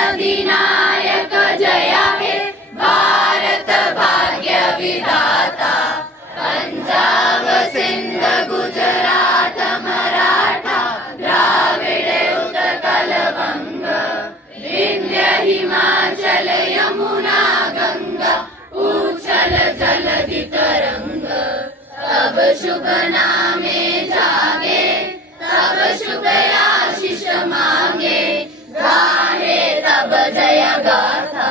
अधिनायक जय हे भारत भाग्य विधाता, पंजाब सिंध गुजरात मराठा द्राविड़ उत्कल बंग, विंध्य हिमाचल यमुना गंगा, उछल जलधि तरंग। तब शुभ नामे जागे, तब शुभ आशीष मांगे, गाहे तब जय गाथा,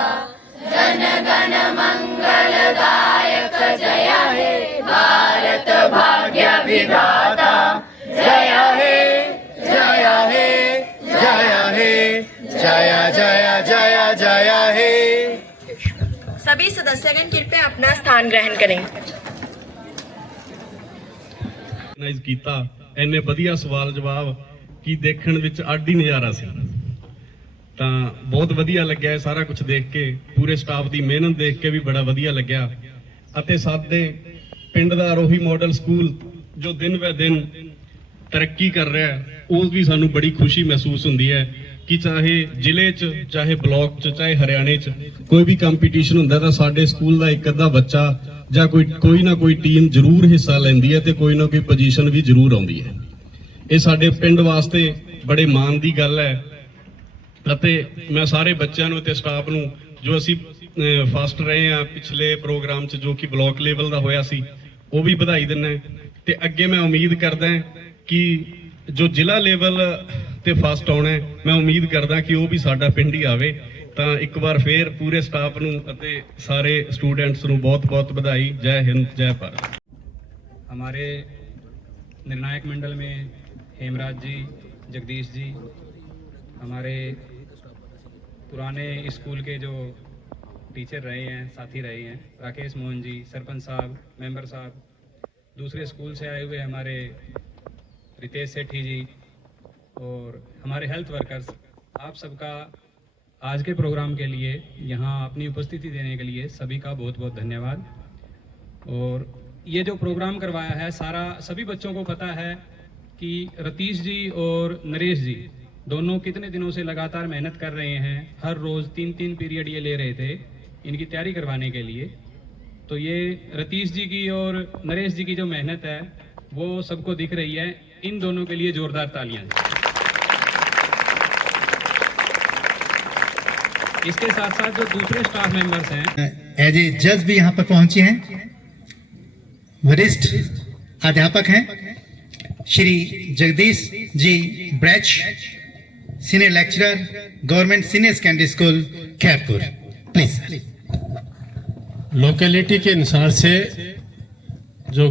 जन गण मंगल दायक जय हे भारत भाग्य विधाता। जय हे जय हे जय हे जय जय जय जय हे। सभी सदस्यगण कृपया अपना स्थान ग्रहण करें। ਕੀਤਾ ਇੰਨੇ ਵਧੀਆ ਸਵਾਲ ਜਵਾਬ ਕੀ ਦੇਖਣ ਵਿੱਚ ਅੱਡ ਹੀ ਨਜ਼ਾਰਾ ਸੀ। ਤਾਂ ਬਹੁਤ ਵਧੀਆ ਲੱਗਿਆ ਇਹ ਸਾਰਾ ਕੁਝ ਦੇਖ ਕੇ, ਪੂਰੇ ਸਟਾਫ ਦੀ ਮਿਹਨਤ ਦੇਖ ਕੇ ਵੀ ਬੜਾ ਵਧੀਆ ਲੱਗਿਆ। ਅਤੇ ਸਾਡੇ ਪਿੰਡ ਦਾ ਆਰੋਹੀ ਮਾਡਲ ਸਕੂਲ ਜੋ ਦਿਨ ਬੇ ਦਿਨ ਤਰੱਕੀ ਕਰ ਰਿਹਾ ਹੈ, ਉਹ ਵੀ ਸਾਨੂੰ ਬੜੀ ਖੁਸ਼ੀ ਮਹਿਸੂਸ ਹੁੰਦੀ ਹੈ ਕਿ ਚਾਹੇ ਜ਼ਿਲ੍ਹੇ 'ਚ, ਚਾਹੇ ਬਲਾਕ 'ਚ, ਚਾਹੇ ਹਰਿਆਣੇ 'ਚ ਕੋਈ ਵੀ ਕੰਪੀਟੀਸ਼ਨ ਹੁੰਦਾ ਤਾਂ ਸਾਡੇ ਸਕੂਲ ਦਾ ਇੱਕ ਅੱਧਾ ਬੱਚਾ ਜਾਂ ਕੋਈ ਨਾ ਕੋਈ ਟੀਮ ਜ਼ਰੂਰ ਹਿੱਸਾ ਲੈਂਦੀ ਹੈ ਤੇ ਕੋਈ ਨਾ ਕੋਈ ਪੋਜੀਸ਼ਨ ਵੀ ਜ਼ਰੂਰ ਆਉਂਦੀ ਹੈ। ਇਹ ਸਾਡੇ ਪਿੰਡ ਵਾਸਤੇ ਬੜੇ ਮਾਣ ਦੀ ਗੱਲ ਹੈ। ਅਤੇ ਮੈਂ ਸਾਰੇ ਬੱਚਿਆਂ ਨੂੰ ਤੇ ਸਟਾਫ ਨੂੰ, ਜੋ ਅਸੀਂ ਫਸਟ ਰਹੇ ਆ ਪਿਛਲੇ ਪ੍ਰੋਗਰਾਮ 'ਚ ਜੋ ਕਿ ਬਲਾਕ ਲੈਵਲ ਦਾ ਹੋਇਆ ਸੀ, ਉਹ ਵੀ ਵਧਾਈ ਦਿੰਦਾ। ਤੇ ਅੱਗੇ ਮੈਂ ਉਮੀਦ ਕਰਦਾ ਕਿ ਜੋ ਜ਼ਿਲ੍ਹਾ ਲੈਵਲ ਤੇ ਫਸਟ ਆਉਣਾ, ਮੈਂ ਉਮੀਦ ਕਰਦਾ ਕਿ ਉਹ ਵੀ ਸਾਡਾ ਪਿੰਡ ਹੀ ਆਵੇ। ਤਾਂ ਇੱਕ ਵਾਰ ਫੇਰ ਪੂਰੇ ਸਟਾਫ ਨੂੰ ਅਤੇ ਸਾਰੇ स्टूडेंट्स ਨੂੰ बहुत-बहुत बधाई। जय हिंद, जय भारत। हमारे निर्णायक मंडल में हेमराज जी, जगदीश जी, हमारे पुराने स्कूल के जो टीचर रहे हैं, साथी रहे हैं, राकेश मोहन जी, सरपंच साहब, मेंबर साहब, दूसरे स्कूल से आए हुए हमारे रितेश सेठी जी और हमारे हेल्थ वर्कर्स, आप सबका आज के प्रोग्राम के लिए यहाँ अपनी उपस्थिति देने के लिए सभी का बहुत बहुत धन्यवाद। और ये जो प्रोग्राम करवाया है, सभी बच्चों को पता है कि रतीश जी और नरेश जी दोनों कितने दिनों से लगातार मेहनत कर रहे हैं। हर रोज़ 3-3 पीरियड ये ले रहे थे इनकी तैयारी करवाने के लिए। तो ये रतीश जी की और नरेश जी की जो मेहनत है वो सबको दिख रही है। इन दोनों के लिए जोरदार तालियां। इसके साथ साथ जो दूसरे स्टाफ मेंबर्स हैं, एज ए जज भी यहाँ पर पहुंचे हैं, वरिष्ठ अध्यापक हैं Shri Jagdish ji Brach, senior lecturer, government senior secondary school Khairpur. Please. Locality के अनुसार से जो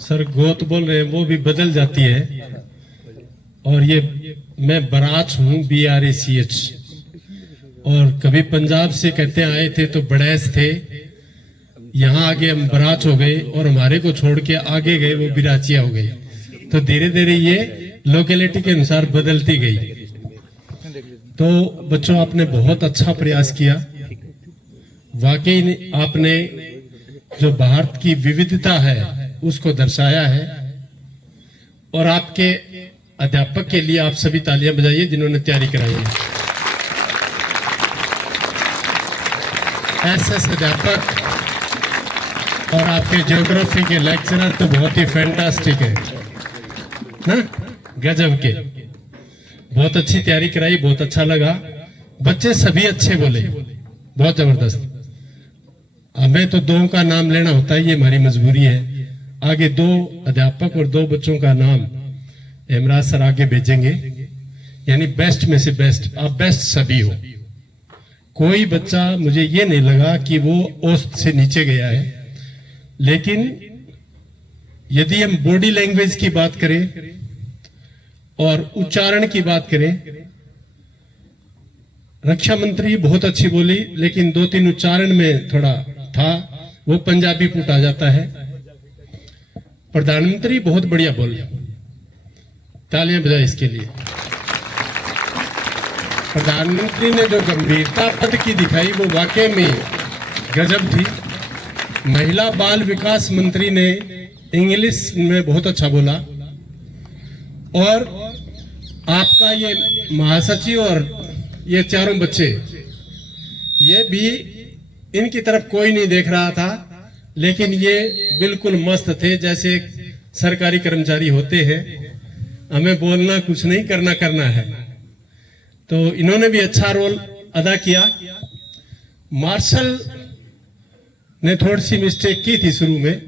सर गोत बोल रहे हैं वो भी बदल जाती है। और ये मैं बराच हूँ, BRACH, और कभी पंजाब से कहते आए थे तो बड़ैस थे, यहाँ आगे हम बराच हो गए, और हमारे को छोड़ के आगे गए वो बिराचिया हो गए। तो धीरे धीरे ये लोकेलिटी के अनुसार बदलती गई। तो बच्चों, आपने बहुत अच्छा प्रयास किया। वाकई आपने जो भारत की विविधता है उसको दर्शाया है। और आपके अध्यापक के लिए आप सभी तालियां बजाइए जिन्होंने तैयारी कराई है। SS अध्यापक और आपके ज्योग्राफी के लेक्चरर तो बहुत ही फैंटास्टिक है ना, गजब के। बहुत अच्छी तैयारी कराई, बहुत अच्छा लगा। बच्चे सभी अच्छे बोले, बहुत जबरदस्त। हमें तो 2 का नाम लेना होता है, ये हमारी मजबूरी है। आगे 2 अध्यापक और 2 बच्चों का नाम हेमराज सर आगे भेजेंगे, यानी बेस्ट में से बेस्ट। आप बेस्ट सभी हो। कोई बच्चा मुझे ये नहीं लगा कि वो औसत से नीचे गया है। लेकिन यदि हम बॉडी लैंग्वेज की बात करें और उच्चारण की बात करें, रक्षा मंत्री बहुत अच्छी बोली, लेकिन 2-3 उच्चारण में थोड़ा था, वो पंजाबी पुट आ जाता है। प्रधानमंत्री बहुत बढ़िया बोले, तालियां बजाए इसके लिए। प्रधानमंत्री ने जो गंभीरता पद की दिखाई वो वाकई में गजब थी। महिला बाल विकास मंत्री ने इंग्लिश में बहुत अच्छा बोला। और आपका ये महासचिव और ये चारों बच्चे, ये भी इनकी तरफ कोई नहीं देख रहा था, लेकिन ये बिल्कुल मस्त थे, जैसे सरकारी कर्मचारी होते हैं। हमें बोलना कुछ नहीं, करना है। तो इन्होंने भी अच्छा रोल अदा किया। मार्शल ने थोड़ी सी मिस्टेक की थी शुरू में,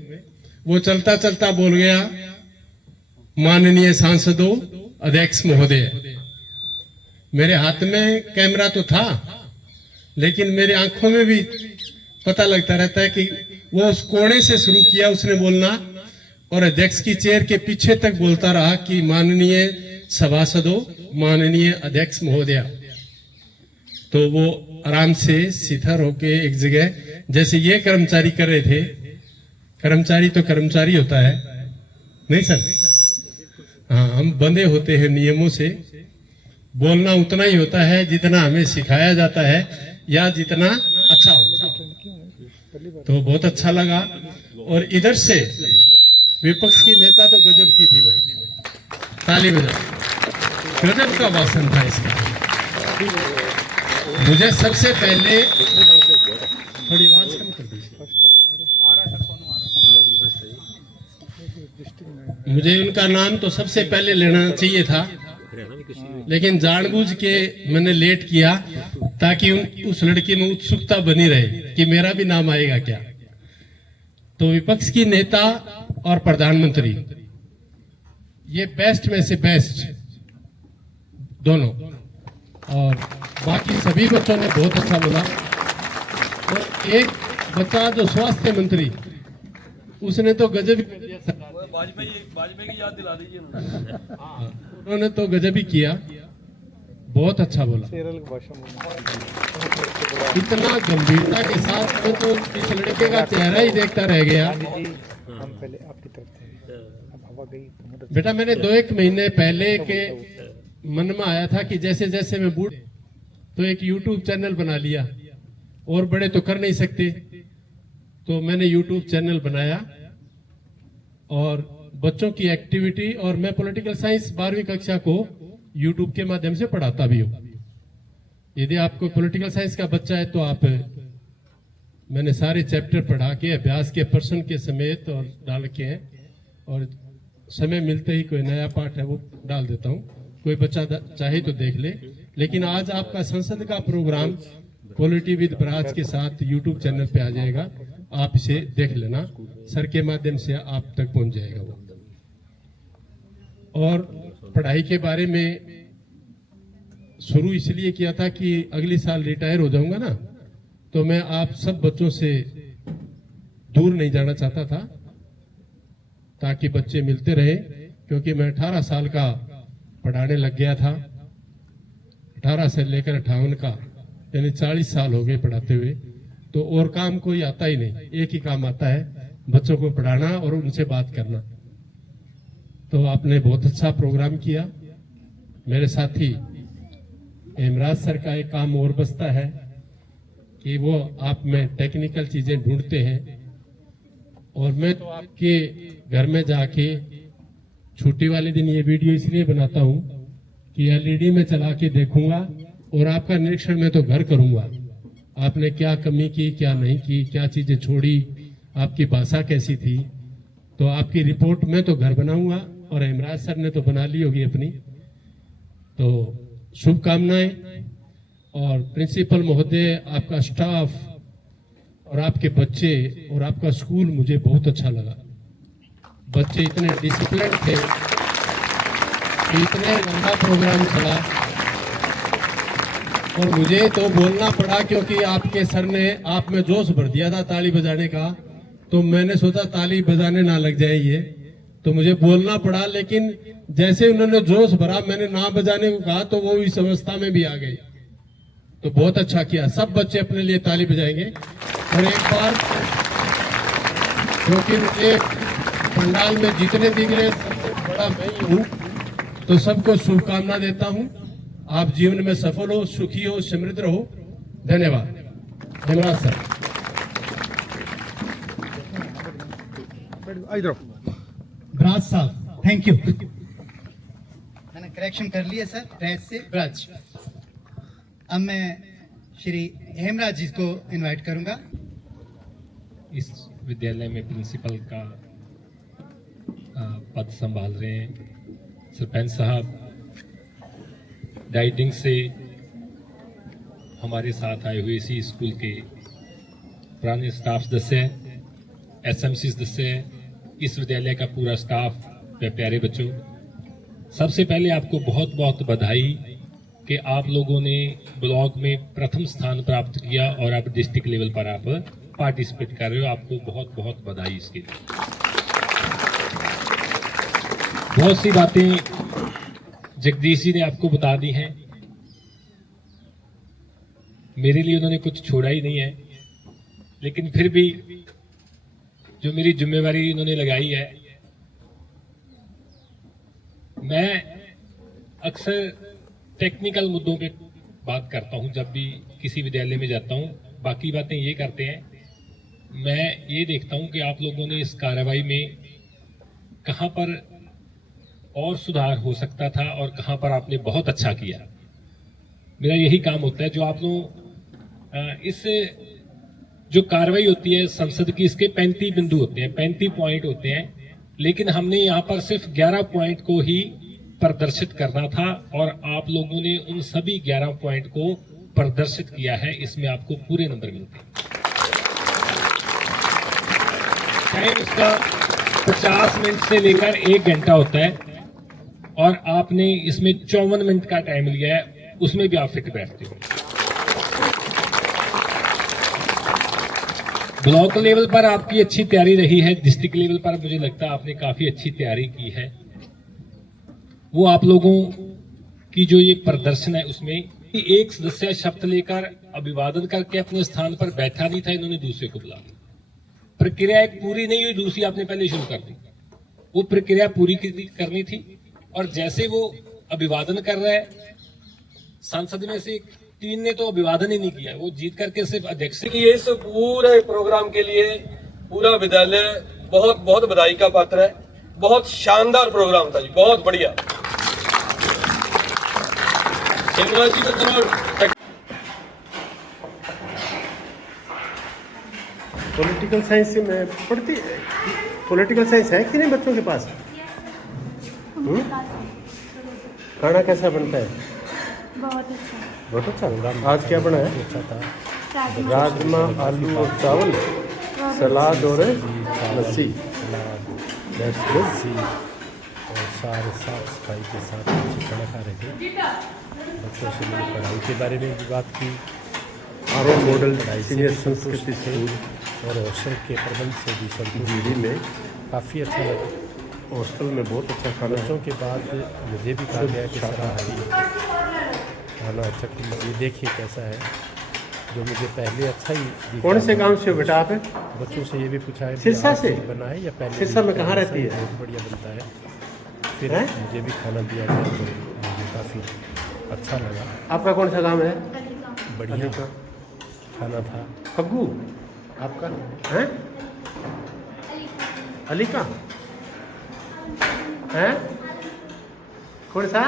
वो चलता चलता बोल गया माननीय सांसदों, अध्यक्ष महोदय। मेरे हाथ में कैमरा तो था, लेकिन मेरे आंखों में भी पता लगता रहता है कि वो उस कोने से शुरू किया उसने बोलना, और अध्यक्ष की चेयर के पीछे तक बोलता रहा कि माननीय सभासदों, माननीय अध्यक्ष महोदय। तो वो आराम से सीधा होके एक जगह, जैसे ये कर्मचारी कर रहे थे। कर्मचारी तो कर्मचारी होता है, नहीं सर? हाँ, हम बंधे होते हैं नियमों से। बोलना उतना ही होता है जितना हमें सिखाया जाता है या जितना अच्छा हो। तो बहुत अच्छा लगा। और इधर से विपक्ष की नेता तो गजब की थी भाई, ताली बजाओ। गजब का भाषण था इसका। मुझे सबसे पहले थोड़ी आवाज कम कर दीजिए। मुझे उनका नाम तो सबसे पहले लेना चाहिए था, लेकिन जानबूझ के मैंने लेट किया ताकि उस लड़की में उत्सुकता बनी रहे कि मेरा भी नाम आएगा क्या। तो विपक्ष की नेता और प्रधानमंत्री, ये बेस्ट में से बेस्ट दोनों। और बाकी सभी बच्चों ने बहुत अच्छा बोला। और एक बच्चा जो स्वास्थ्य मंत्री, उसने तो गजब कर दिया। वाजपेयी की याद दिला दीजिए। उन्होंने तो गजब ही किया, बहुत अच्छा बोला। इतना गंभीरता के साथ तो इस लड़के का चेहरा ही देखता रह गया। बेटा, मैंने 2-1 महीने पहले के मन में आया था कि जैसे जैसे मैं बूढ़, तो एक YouTube चैनल बना लिया, और बड़े तो कर नहीं सकते। तो मैंने YouTube चैनल बनाया और बच्चों की एक्टिविटी, और मैं पॉलिटिकल साइंस 12वीं कक्षा को YouTube के माध्यम से पढ़ाता भी हूँ। यदि आपको पॉलिटिकल साइंस का बच्चा है तो आप मैंने सारे चैप्टर पढ़ा के अभ्यास के प्रश्न के समेत और डाल के हैं, और समय मिलते ही कोई नया पाठ है वो डाल देता हूँ, कोई बच्चा चाहे तो देख ले। लेकिन आज आपका संसद का प्रोग्राम पॉलिटी विद बराज के साथ यूट्यूब चैनल पे आ जाएगा, आप इसे देख लेना, सर के माध्यम से आप तक पहुंच जाएगा वो। और पढ़ाई के बारे में शुरू इसलिए किया था कि अगली साल रिटायर हो जाऊंगा ना, तो मैं आप सब बच्चों से दूर नहीं जाना चाहता था, ताकि बच्चे मिलते रहे, क्योंकि मैं 18 साल का पढ़ाने लग गया था, 18 से लेकर 58 का, यानी 40 साल हो गए पढ़ाते हुए। तो और काम कोई आता ही नहीं, एक ही काम आता है, बच्चों को पढ़ाना और उनसे बात करना। तो आपने बहुत अच्छा प्रोग्राम किया। मेरे साथी हेमराज सर का एक काम और बचता है कि वो आप में टेक्निकल चीजें ढूंढते हैं, और मैं तो आपके घर में जाके छुट्टी वाले दिन ये वीडियो इसलिए बनाता हूँ कि एलईडी में चला के देखूंगा और आपका निरीक्षण मैं तो घर करूंगा, आपने क्या कमी की, क्या नहीं की, क्या चीजें छोड़ी, आपकी भाषा कैसी थी, तो आपकी रिपोर्ट मैं तो घर बनाऊंगा, और हेमराज सर ने तो बना ली होगी अपनी। तो शुभकामनाएं। और प्रिंसिपल महोदय, आपका स्टाफ और आपके बच्चे और आपका स्कूल मुझे बहुत अच्छा लगा। बच्चे इतने डिसिप्लिन थे, इतने लंबा प्रोग्राम चला, और मुझे तो बोलना पड़ा क्योंकि आपके सर ने आप में जोश भर दिया था ताली बजाने का, तो मैंने सोचा ताली बजाने ना लग जाए ये, तो मुझे बोलना पड़ा। लेकिन जैसे उन्होंने जोश भरा, मैंने ना बजाने को कहा, तो वो इस अवस्था में भी आ गई। तो बहुत अच्छा किया, सब बच्चे अपने लिए ताली बजाएंगे। और एक बार, क्योंकि मुझे पंडाल में जितने दिख रहे सबसे बड़ा मैं ही हूँ, तो सबको शुभकामना देता हूँ। आप जीवन में सफल हो, सुखी हो, समृद्ध रहो। धन्यवाद। हेमराज सर। ब्राज साहब, थैंक यू। मैंने करेक्शन कर लिया सर, ब्राज से ब्राज। अब मैं श्री हेमराज जी को इनवाइट करूंगा। इस विद्यालय में प्रिंसिपल का पद संभाल रहे हैं सरपंच साहब, गाइडिंग से हमारे साथ आए हुए इसी स्कूल के पुराने स्टाफ सदस्य, एसएमसी सदस्य, इस विद्यालय का पूरा स्टाफ व प्यारे बच्चों, सबसे पहले आपको बहुत बहुत बधाई कि आप लोगों ने ब्लॉक में प्रथम स्थान प्राप्त किया और आप डिस्ट्रिक्ट लेवल पर आप पार्टिसिपेट कर रहे हो। आपको बहुत बहुत बधाई इसके लिए। बहुत सी बातें जगदीश जी ने आपको बता दी हैं, मेरे लिए उन्होंने कुछ छोड़ा ही नहीं है, लेकिन फिर भी जो मेरी जिम्मेवारी उन्होंने लगाई है, मैं अक्सर टेक्निकल मुद्दों पे बात करता हूं जब भी किसी विद्यालय में जाता हूं। बाकी बातें ये करते हैं, मैं ये देखता हूं कि आप लोगों ने इस कार्रवाई में कहां पर और सुधार हो सकता था और कहां पर आपने बहुत अच्छा किया। मेरा यही काम होता है। जो आप लोग इस जो कार्रवाई होती है संसद की, इसके 35 बिंदु होते हैं, 35 पॉइंट होते हैं, लेकिन हमने यहाँ पर सिर्फ 11 पॉइंट को ही प्रदर्शित करना था और आप लोगों ने उन सभी 11 पॉइंट को प्रदर्शित किया है। इसमें आपको पूरे नंबर मिलते हैं। टाइम इसका 50 मिनट से लेकर 1 घंटा होता है और आपने इसमें 54 मिनट का टाइम लिया है, उसमें भी आप फिट बैठते हो। ब्लॉक लेवल पर आपकी अच्छी तैयारी रही है, डिस्ट्रिक्ट लेवल पर मुझे लगता है आपने काफी अच्छी तैयारी की है। वो आप लोगों की जो ये प्रदर्शन है उसमें एक सदस्य शब्द लेकर अभिवादन करके अपने स्थान पर बैठा नहीं था, इन्होंने दूसरे को बुला लिया। प्रक्रिया एक पूरी नहीं हुई, दूसरी आपने पहले शुरू कर दी। वो प्रक्रिया पूरी करनी थी और जैसे वो अभिवादन कर रहे हैं, सांसद में से 3 ने तो अभिवादन ही नहीं किया, वो जीत करके सिर्फ अध्यक्ष की। इस पूरे प्रोग्राम के लिए पूरा विद्यालय बहुत बहुत बधाई का पात्र है। बहुत शानदार प्रोग्राम था जी, बहुत बढ़िया। हेमराज जी को पॉलिटिकल साइंस में पढ़ती, पॉलिटिकल साइंस है कि नहीं बच्चों के पास? खाना कैसा बनता है? बहुत अच्छा। बहुत अच्छा। आज क्या बना है? अच्छा था, राजमा, आलू और चावल, सलाद और लस्सी। और सारे साफ सफाई के साथ खाना खा रहे थे। बच्चों से मेरी पढ़ाई के बारे में भी बात की, आर मॉडल सीनियर संस्कृति स्कूल और हॉस्टल के प्रबंध से भी संतुष्टि में काफ़ी अच्छा लगा। हॉस्टल में बहुत अच्छा खाना। बच्चों के बाद मुझे भी कहा गया कि खाना अच्छा, ये देखिए कैसा है, जो मुझे पहले अच्छा ही दिखा। कौन से गांव से हो बेटा आप? बच्चों से ये भी पूछा है सिरसा से बना है या पहले? सिरसा में कहाँ रहती है? बहुत बढ़िया बनता है। फिर मुझे भी खाना दिया गया तो मुझे काफ़ी अच्छा लगा। आपका कौन सा गांव है? बढ़िया का खाना था। फग्गू आपका है? अली का है? कौन सा?